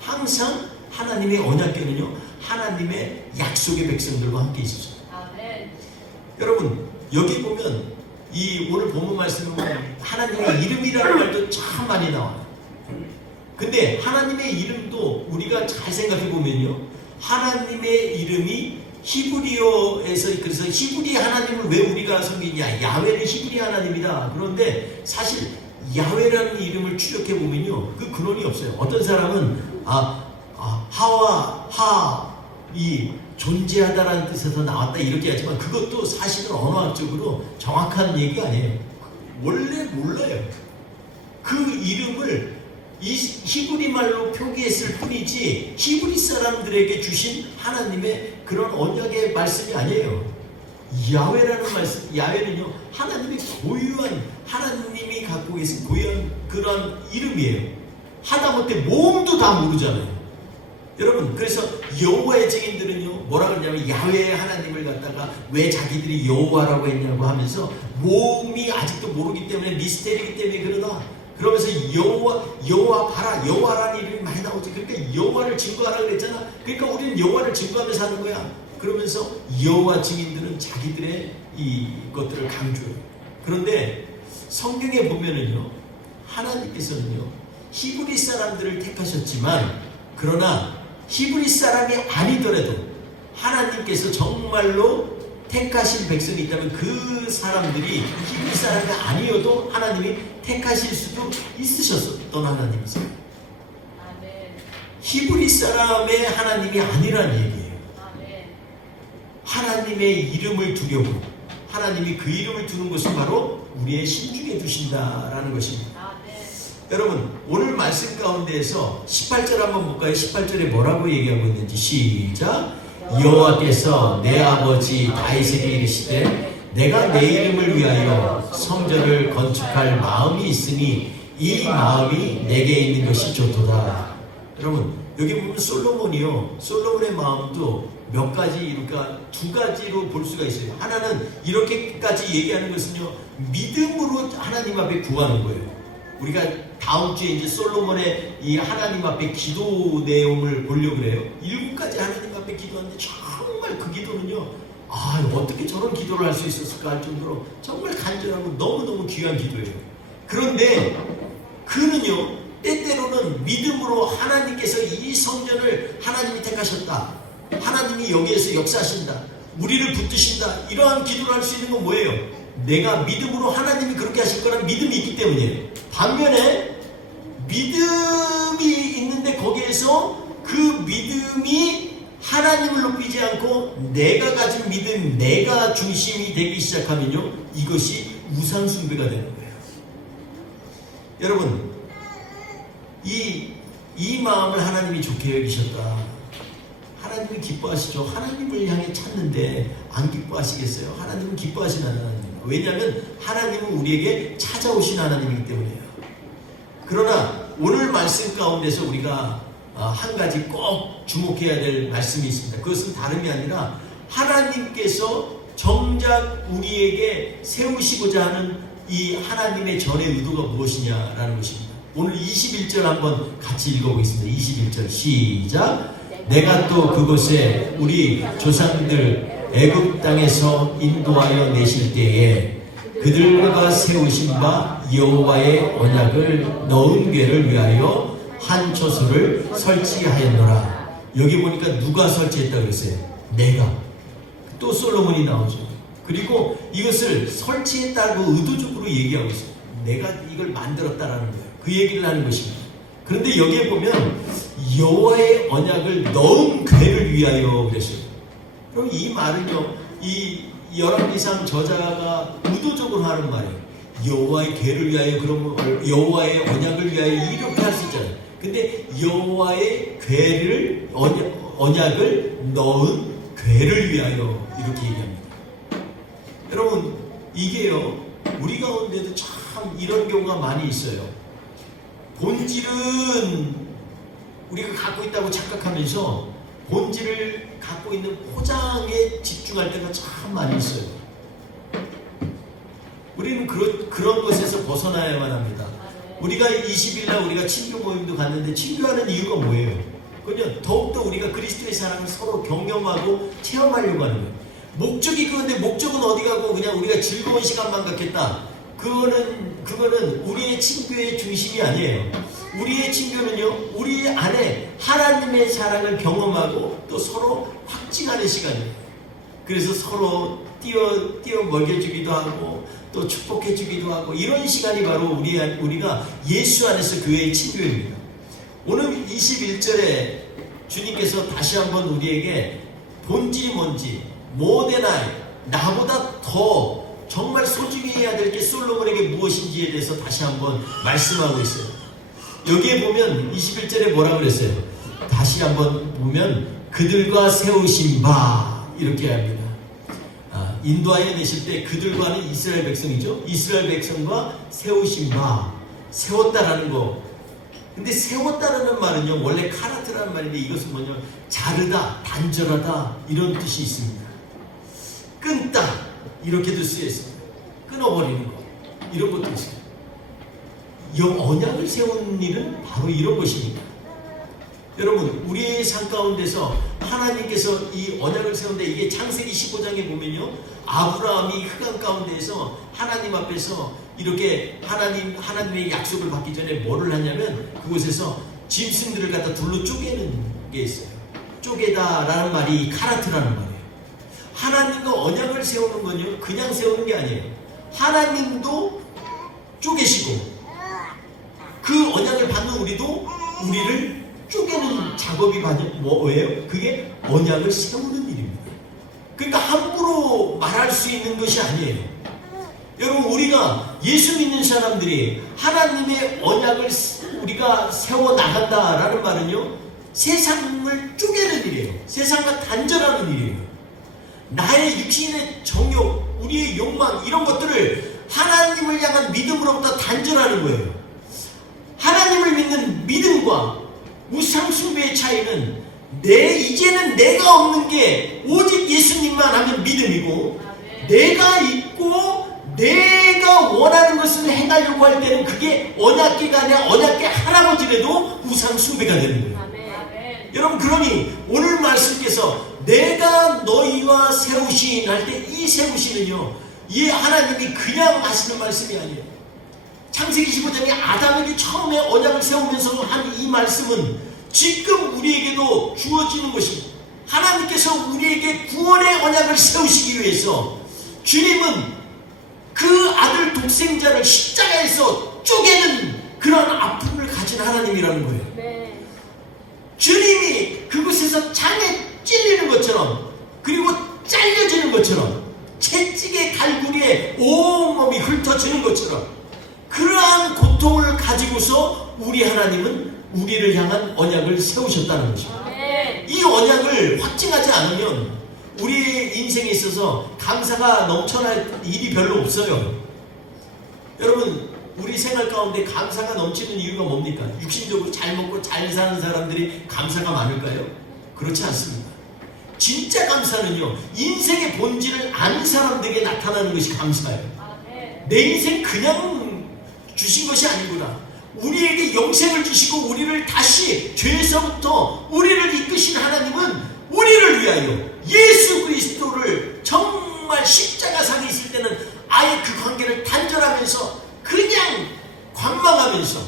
항상 하나님의 언약궤는요, 하나님의 약속의 백성들과 함께 있었어요. 아멘. 여러분, 여기 보면 오늘 본문 말씀을 보면 하나님의 이름이라는 말도 참 많이 나와요. 근데 하나님의 이름도 우리가 잘 생각해 보면요, 하나님의 이름이 히브리어에서, 그래서 히브리 하나님을 왜 우리가 섬기냐, 야훼는 히브리 하나님이다. 그런데 사실 야훼라는 이름을 추적해 보면요, 그 근원이 없어요. 어떤 사람은 이 존재하다라는 뜻에서 나왔다 이렇게 하지만 그것도 사실은 언어학적으로 정확한 얘기가 아니에요. 원래 몰라요. 그 이름을 이 히브리 말로 표기했을 뿐이지 히브리 사람들에게 주신 하나님의 그런 언약의 말씀이 아니에요. 야훼라는 말씀, 야훼는요, 하나님의 고유한, 하나님이 갖고 계신 고유한 그런 이름이에요. 하다못해 몸도 다 모르잖아요. 여러분, 그래서 여호와의 증인들은요, 뭐라 그러냐면 야훼 하나님을 갖다가 왜 자기들이 여호와라고 했냐고 하면서 몸이 아직도 모르기 때문에, 미스테리이기 때문에 그러다. 그러면서 여호와 봐라, 여호와라는 이름이 많이 나오지. 그러니까 여호와를 증거하라 그랬잖아. 그러니까 우리는 여호와를 증거하면서 하는 거야. 그러면서 여호와 증인들은 자기들의 이것들을 강조해요. 그런데 성경에 보면은요, 하나님께서는요, 히브리 사람들을 택하셨지만, 그러나 히브리 사람이 아니더라도 하나님께서 정말로 택하신 백성이 있다면 그 사람들이 히브리 사람이 아니어도 하나님이 택하실 수도 있으셨던 하나님이세요. 히브리 사람의 하나님이 아니란 얘기예요. 하나님의 이름을 두려고, 하나님이 그 이름을 두는 것은 바로 우리의 심중에 두신다라는 것입니다. 여러분, 오늘 말씀 가운데에서 18절 한번 볼까요? 18절에 뭐라고 얘기하고 있는지 시작. 여호와께서 내 아버지 다윗에게 이르시되 내가 내 이름을 위하여 성전을 건축할 마음이 있으니 이 마음이 내게 있는 것이 좋도다. 여러분, 여기 보면 솔로몬이요. 솔로몬의 마음도 몇 가지, 그러니까 두 가지로 볼 수가 있어요. 하나는 이렇게까지 얘기하는 것은요, 믿음으로 하나님 앞에 구하는 거예요. 우리가 다음 주에 이제 솔로몬의 이 하나님 앞에 기도 내용을 보려고 그래요. 7가지 하나님 앞에 기도하는데 정말 그 기도는요, 어떻게 저런 기도를 할 수 있었을까 할 정도로 정말 간절하고 너무너무 귀한 기도예요. 그런데 그는요, 때때로는 믿음으로 하나님께서 이 성전을 하나님이 택하셨다, 하나님이 여기에서 역사하신다, 우리를 붙드신다, 이러한 기도를 할 수 있는 건 뭐예요? 내가 믿음으로 하나님이 그렇게 하실 거라는 믿음이 있기 때문이에요. 반면에 믿음이 있는데 거기에서 그 믿음이 하나님을 높이지 않고 내가 가진 믿음, 내가 중심이 되기 시작하면요, 이것이 우상숭배가 되는 거예요. 여러분, 이 마음을 하나님이 좋게 여기셨다. 하나님이 기뻐하시죠. 하나님을 향해 찾는데 안 기뻐하시겠어요? 하나님은 기뻐하시는 하나님. 왜냐하면 하나님은 우리에게 찾아오신 하나님이기 때문이에요. 그러나 오늘 말씀 가운데서 우리가 한 가지 꼭 주목해야 될 말씀이 있습니다. 그것은 다름이 아니라 하나님께서 정작 우리에게 세우시고자 하는 이 하나님의 전의 의도가 무엇이냐라는 것입니다. 오늘 21절 한번 같이 읽어보겠습니다. 21절 시작. 내가 또 그곳에 우리 조상들 애굽 땅에서 인도하여 내실 때에 그들과 세우신 바 여호와의 언약을 넣은 궤를 위하여 한 초소를 설치하였노라. 여기 보니까 누가 설치했다 그랬어요? 내가. 또 솔로몬이 나오죠. 그리고 이것을 설치했다고 의도적으로 얘기하고 있어요. 내가 이걸 만들었다라는 거예요. 그 얘기를 하는 것입니다. 그런데 여기에 보면 여호와의 언약을 넣은 궤를 위하여 그랬어요. 그럼 이 말은요, 이 열왕기상 저자가 의도적으로 하는 말이에요. 여호와의 궤를 위하여, 그러면 여호와의 언약을 위하여 이렇게 할 수 있잖아요. 근데 여호와의 궤를 언약을 넣은 궤를 위하여 이렇게 얘기합니다. 여러분, 이게요, 우리 가운데도 참 이런 경우가 많이 있어요. 본질은 우리가 갖고 있다고 착각하면서 본질을 갖고 있는 포장에 집중할 때가 참 많이 있어요. 우리는 그런 것에서 벗어나야만 합니다. 우리가 20일날 우리가 친교 모임도 갔는데 친교하는 이유가 뭐예요? 그냥 더욱더 우리가 그리스도의 사랑을 서로 경험하고 체험하려고 하는 거예요. 목적이 그건데 목적은 어디 가고 그냥 우리가 즐거운 시간만 갖겠다. 그거는 우리의 친교의 중심이 아니에요. 우리의 친교는요, 우리 안에 하나님의 사랑을 경험하고 또 서로 확증하는 시간이에요. 그래서 서로 띄어 먹여주기도 하고 또 축복해주기도 하고, 이런 시간이 바로 우리가 예수 안에서 교회의 친교입니다. 오늘 21절에 주님께서 다시 한번 우리에게 본질이 뭔지, more than I, 나보다 더 정말 소중히 해야 될 게 솔로몬에게 무엇인지에 대해서 다시 한번 말씀하고 있어요. 여기에 보면 21절에 뭐라고 그랬어요? 다시 한번 보면 그들과 세우신 바, 이렇게 합니다. 인도하여 내실 때 그들과는 이스라엘 백성이죠. 이스라엘 백성과 세우신 바, 세웠다라는 거. 근데 세웠다라는 말은요, 원래 카라트라는 말인데 이것은 뭐냐, 자르다, 단절하다, 이런 뜻이 있습니다. 끊다, 이렇게도 쓰여 있습니다. 끊어버리는 것, 이런 것도 있습니다. 언약을 세운 일은 바로 이런 것입니다. 여러분, 우리의 삶 가운데서 하나님께서 이 언약을 세운데, 이게 창세기 15장에 보면요, 아브라함이 흑암 가운데에서 하나님 앞에서 이렇게 하나님의 약속을 받기 전에 뭐를 하냐면, 그곳에서 짐승들을 갖다 둘로 쪼개는 게 있어요. 쪼개다라는 말이 카라트라는 말이에요. 하나님과 언약을 세우는 건요, 그냥 세우는 게 아니에요. 하나님도 쪼개시고, 그 언약을 받는 우리를 쪼개는 작업이 뭐예요? 그게 언약을 세우는 일입니다. 그러니까 함부로 말할 수 있는 것이 아니에요. 여러분, 우리가 예수 믿는 사람들이 하나님의 언약을 우리가 세워나간다라는 말은요, 세상을 쪼개는 일이에요. 세상과 단절하는 일이에요. 나의 육신의 정욕, 우리의 욕망, 이런 것들을 하나님을 향한 믿음으로부터 단절하는 거예요. 하나님을 믿는 믿음과 우상숭배의 차이는 이제는 내가 없는 게 오직 예수님만 하면 믿음이고, 내가 있고 내가 원하는 것을 행하려고 할 때는 그게 언약궤가 아니라 언약궤 할아버지라도 우상숭배가 되는 거예요. 여러분, 그러니 오늘 말씀께서 내가 너희와 세우신 할 때 이 세우신은요, 이 하나님이 그냥 하시는 말씀이 아니에요. 창세기 15장에 아담에게 처음에 언약을 세우면서 한 이 말씀은 지금 우리에게도 주어지는 것입니다. 하나님께서 우리에게 구원의 언약을 세우시기 위해서 주님은 그 아들 독생자를 십자가에서 쪼개는 그런 아픔을 가진 하나님이라는 거예요. 주님이 그곳에서 장에 찔리는 것처럼, 그리고 잘려지는 것처럼, 채찍의 갈고리에 온몸이 훑어지는 것처럼 그러한 고통을 가지고서 우리 하나님은 우리를 향한 언약을 세우셨다는 것입니다. 이 언약을 확증하지 않으면 우리의 인생에 있어서 감사가 넘쳐날 일이 별로 없어요. 여러분, 우리 생활 가운데 감사가 넘치는 이유가 뭡니까? 육신적으로 잘 먹고 잘 사는 사람들이 감사가 많을까요? 그렇지 않습니다. 진짜 감사는요, 인생의 본질을 아는 사람들에게 나타나는 것이 감사예요. 내 인생 그냥 주신 것이 아니구나. 우리에게 영생을 주시고 우리를 다시 죄에서부터 우리를 이끄신 하나님은 우리를 위하여 예수 그리스도를 정말 십자가상에 있을 때는 아예 그 관계를 단절하면서 그냥 관망하면서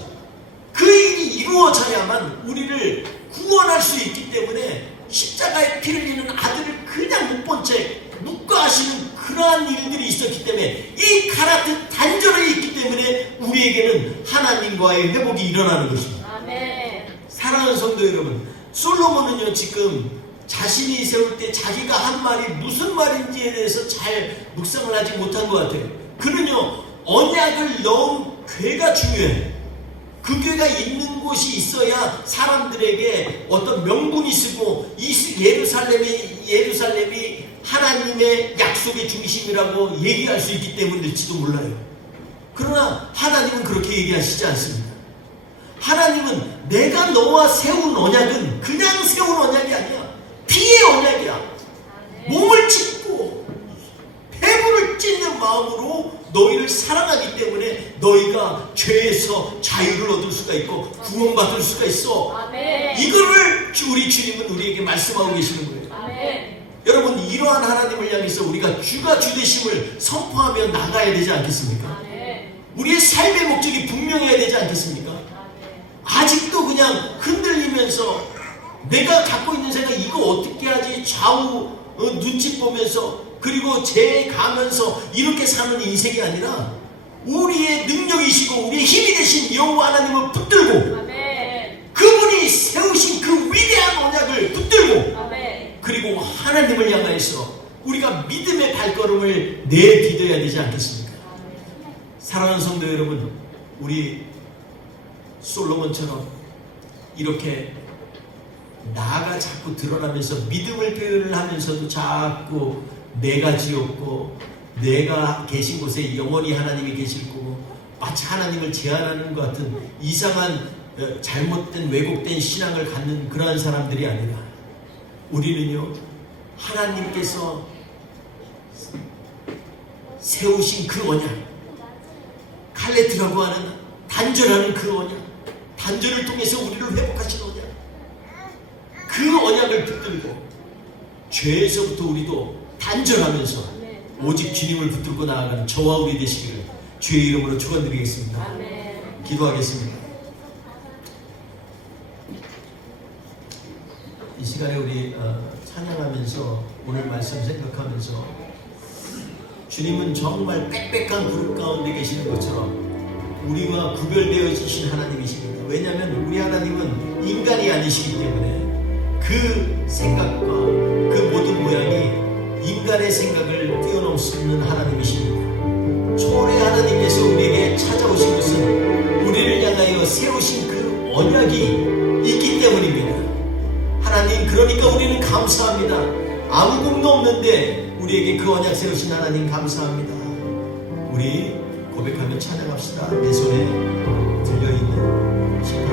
그 일이 이루어져야만 우리를 구원할 수 있기 때문에 십자가에 피 흘리는 아들을 그냥 못 본 채 묵과하시는 그러한 일들이 있었기 때문에 이 카라트 단절에 있기 때문에 우리에게는 하나님과의 회복이 일어나는 것입니다. 사랑하는 성도 여러분, 솔로몬은요 지금 자신이 세울 때 자기가 한 말이 무슨 말인지에 대해서 잘 묵상을 하지 못한 것 같아요. 그는요 언약을 넣은 궤가 중요해요. 그 궤가 있는 곳이 있어야 사람들에게 어떤 명분이 있고 예루살렘이 하나님의 약속의 중심이라고 얘기할 수 있기 때문일지도 몰라요. 그러나 하나님은 그렇게 얘기하시지 않습니다. 하나님은 내가 너와 세운 언약은 그냥 세운 언약이 아니야. 피의 언약이야. 몸을 찢고 폐부를 찢는 마음으로 너희를 사랑하기 때문에 너희가 죄에서 자유를 얻을 수가 있고 구원받을 수가 있어. 이거를 우리 주님은 우리에게 말씀하고 계시는 거예요. 여러분, 이러한 하나님을 향해서 우리가 주가 주되심을 선포하며 나가야 되지 않겠습니까? 우리의 삶의 목적이 분명해야 되지 않겠습니까? 아직도 그냥 흔들리면서 내가 갖고 있는 생각 이거 어떻게 하지 좌우 눈치 보면서 그리고 재 가면서 이렇게 사는 인생이 아니라 우리의 능력이시고 우리의 힘이 되신 여호와 하나님을 붙들고 그분이 세우신 그 위대한 언약을 붙들고 그리고 하나님을 향하여서 우리가 믿음의 발걸음을 내딛어야 되지 않겠습니까? 사랑하는 성도 여러분, 우리 솔로몬처럼 이렇게 나가 자꾸 드러나면서 믿음을 표현을 하면서도 자꾸 내가 지었고 내가 계신 곳에 영원히 하나님이 계실 거고 마치 하나님을 제한하는 것 같은 이상한 잘못된 왜곡된 신앙을 갖는 그러한 사람들이 아니라 우리는요 하나님께서 세우신 그 언약, 칼레트라고 하는 단절하는 그 언약, 단절을 통해서 우리를 회복하신 언약, 그 언약을 붙들고 죄에서부터 우리도 단절하면서 오직 주님을 붙들고 나아가는 저와 우리 되시기를 주의 이름으로 축원드리겠습니다. 기도하겠습니다. 이 시간에 우리 찬양하면서 오늘 말씀 생각하면서 주님은 정말 빽빽한 그룹 가운데 계시는 것처럼 우리와 구별되어지신 하나님이십니다. 왜냐하면 우리 하나님은 인간이 아니시기 때문에 그 생각과 그 모든 모양이 인간의 생각을 뛰어넘는 하나님이십니다. 초월의 하나님께서 우리에게 찾아오신 것은 우리를 향하여 세우신 그 언약이 있기 때문입니다. 하나님, 그러니까 우리는 감사합니다. 아무 공도 없는데 우리에게 그 언약 세우신 하나님 감사합니다. 우리 고백하며 찬양합시다. 내 손에 들려있는 시간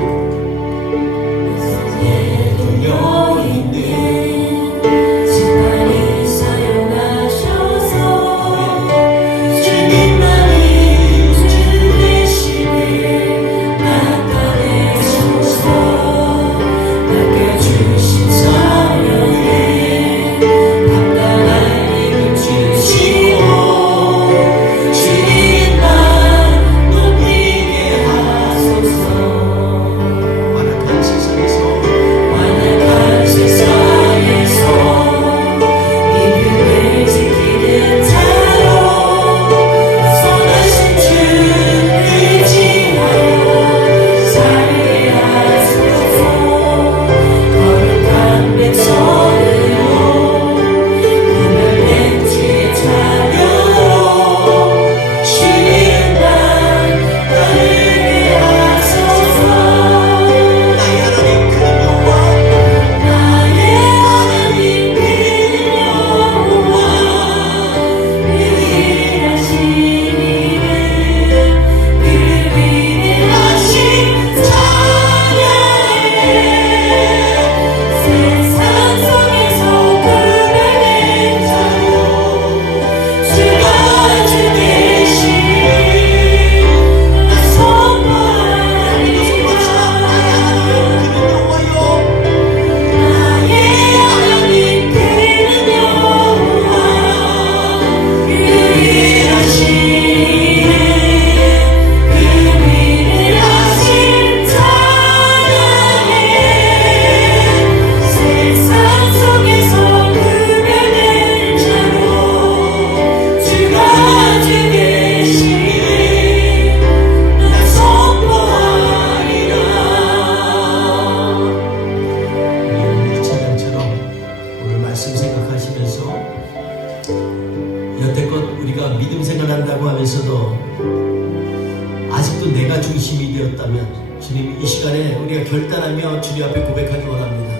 주님, 이 시간에 우리가 결단하며 주님 앞에 고백하기 원합니다.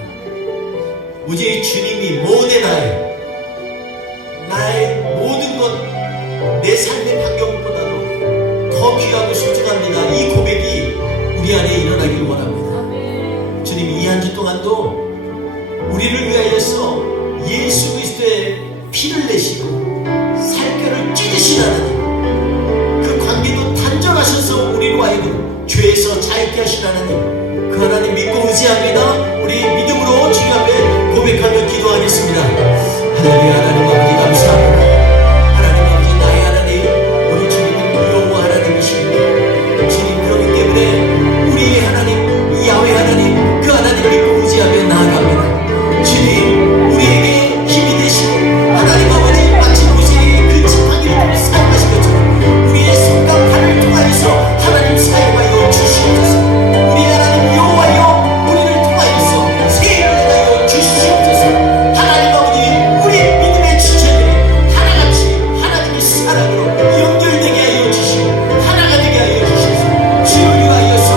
오직 주님이 모든 나의 모든 것, 내 삶의 환경보다도 더 귀하고 소중합니다. 이 고백이 우리 안에 일어나길 원합니다. 주님, 이 한 주 동안도 우리를 위하여서 예수 그리스도의 피를 내시고 살결을 찢으신 하나님, 그 관계도 단절하셔서 우리로 하여금 죄에서 자유케 하신 하나님, 그 하나님 믿고 의지합니다. 우리 믿음으로 주님 앞에 고백하며 기도하겠습니다. 하나님, 하나님 아버지 감사합니다. 하나님 아버지, 나의 하나님, 우리 주님은 여호와 하나님이십니다. 주님, 그렇기 때문에 우리의 하나님, 야훼 하나님, 그 하나님을 믿고 의지하며 나아갑니다. 주님, 우리에게 힘이 되시고 하나님 아버지, 마치 모세의 그 지팡이를 사용하신 것처럼 우리의 손과 발을 통하여서 하나님 사용하여 주시옵소서. 우리 하나님 여호와여, 우리를 통하여서 세일을 행하여 주시옵소서. 하나님 아버지, 우리의 믿음의 지체들이 하나같이 하나님의 사랑으로 연결되게 하여 주시고 하나가 되게 하여 주시옵소서. 주를 위하여서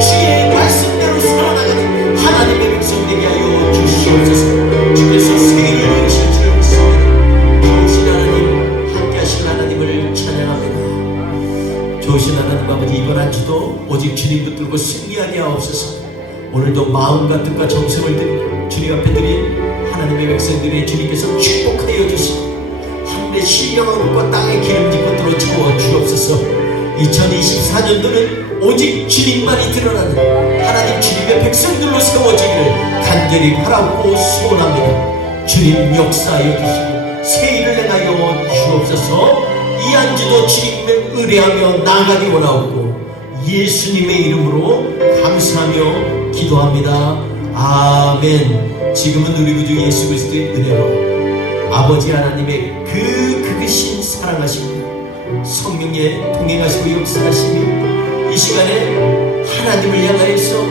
주의 말씀대로 살아나가는 하나님의 백성 되게 하여 주시옵소서. 주께서 세일을 이루실 줄 믿습니다. 좋으신 하나님, 함께 하신 하나님을 찬양합니다. 좋으신 하나님 아버지, 이번 한 주도 오직 주님 붙들고 승리하게 하옵소서. 오늘도 마음과 뜻과 정성을 드리고 주님 앞에 드린 하나님의 백성들의 주님께서 축복하여 주시고 하늘의 신령한 것과 땅의 기름진 것들로 채워 주옵소서. 2024년도는 오직 주님만이 드러나는 하나님 주님의 백성들로 세워지기를 간절히 바라고 소원합니다. 주님 역사하여 주시고 세일을 행하여 주옵소서. 이 한 주도 주님을 의뢰하며 나아가기 원하옵고 예수님의 이름으로 감사하며 기도합니다. 아멘. 지금은 우리 구주 예수 그리스도의 은혜와 아버지 하나님의 그 크신 사랑하심이 성령의 동행하시고 역사하심이 이 시간에 하나님을 향하여서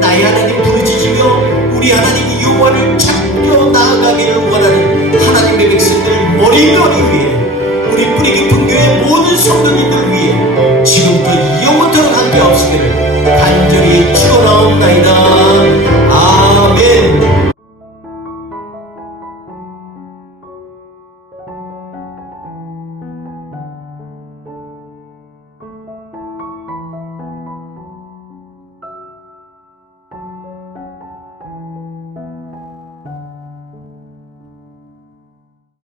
나의 하나님 부르짖으며 우리 하나님 여호와를 찾겨 나아가기를 원하는 하나님의 백성들 머리머리 위에 우리 뿌리 깊은 교회 모든 성도님들 위해 지금부터 영원토록 함께 하시기를 간절히 축원하옵나이다.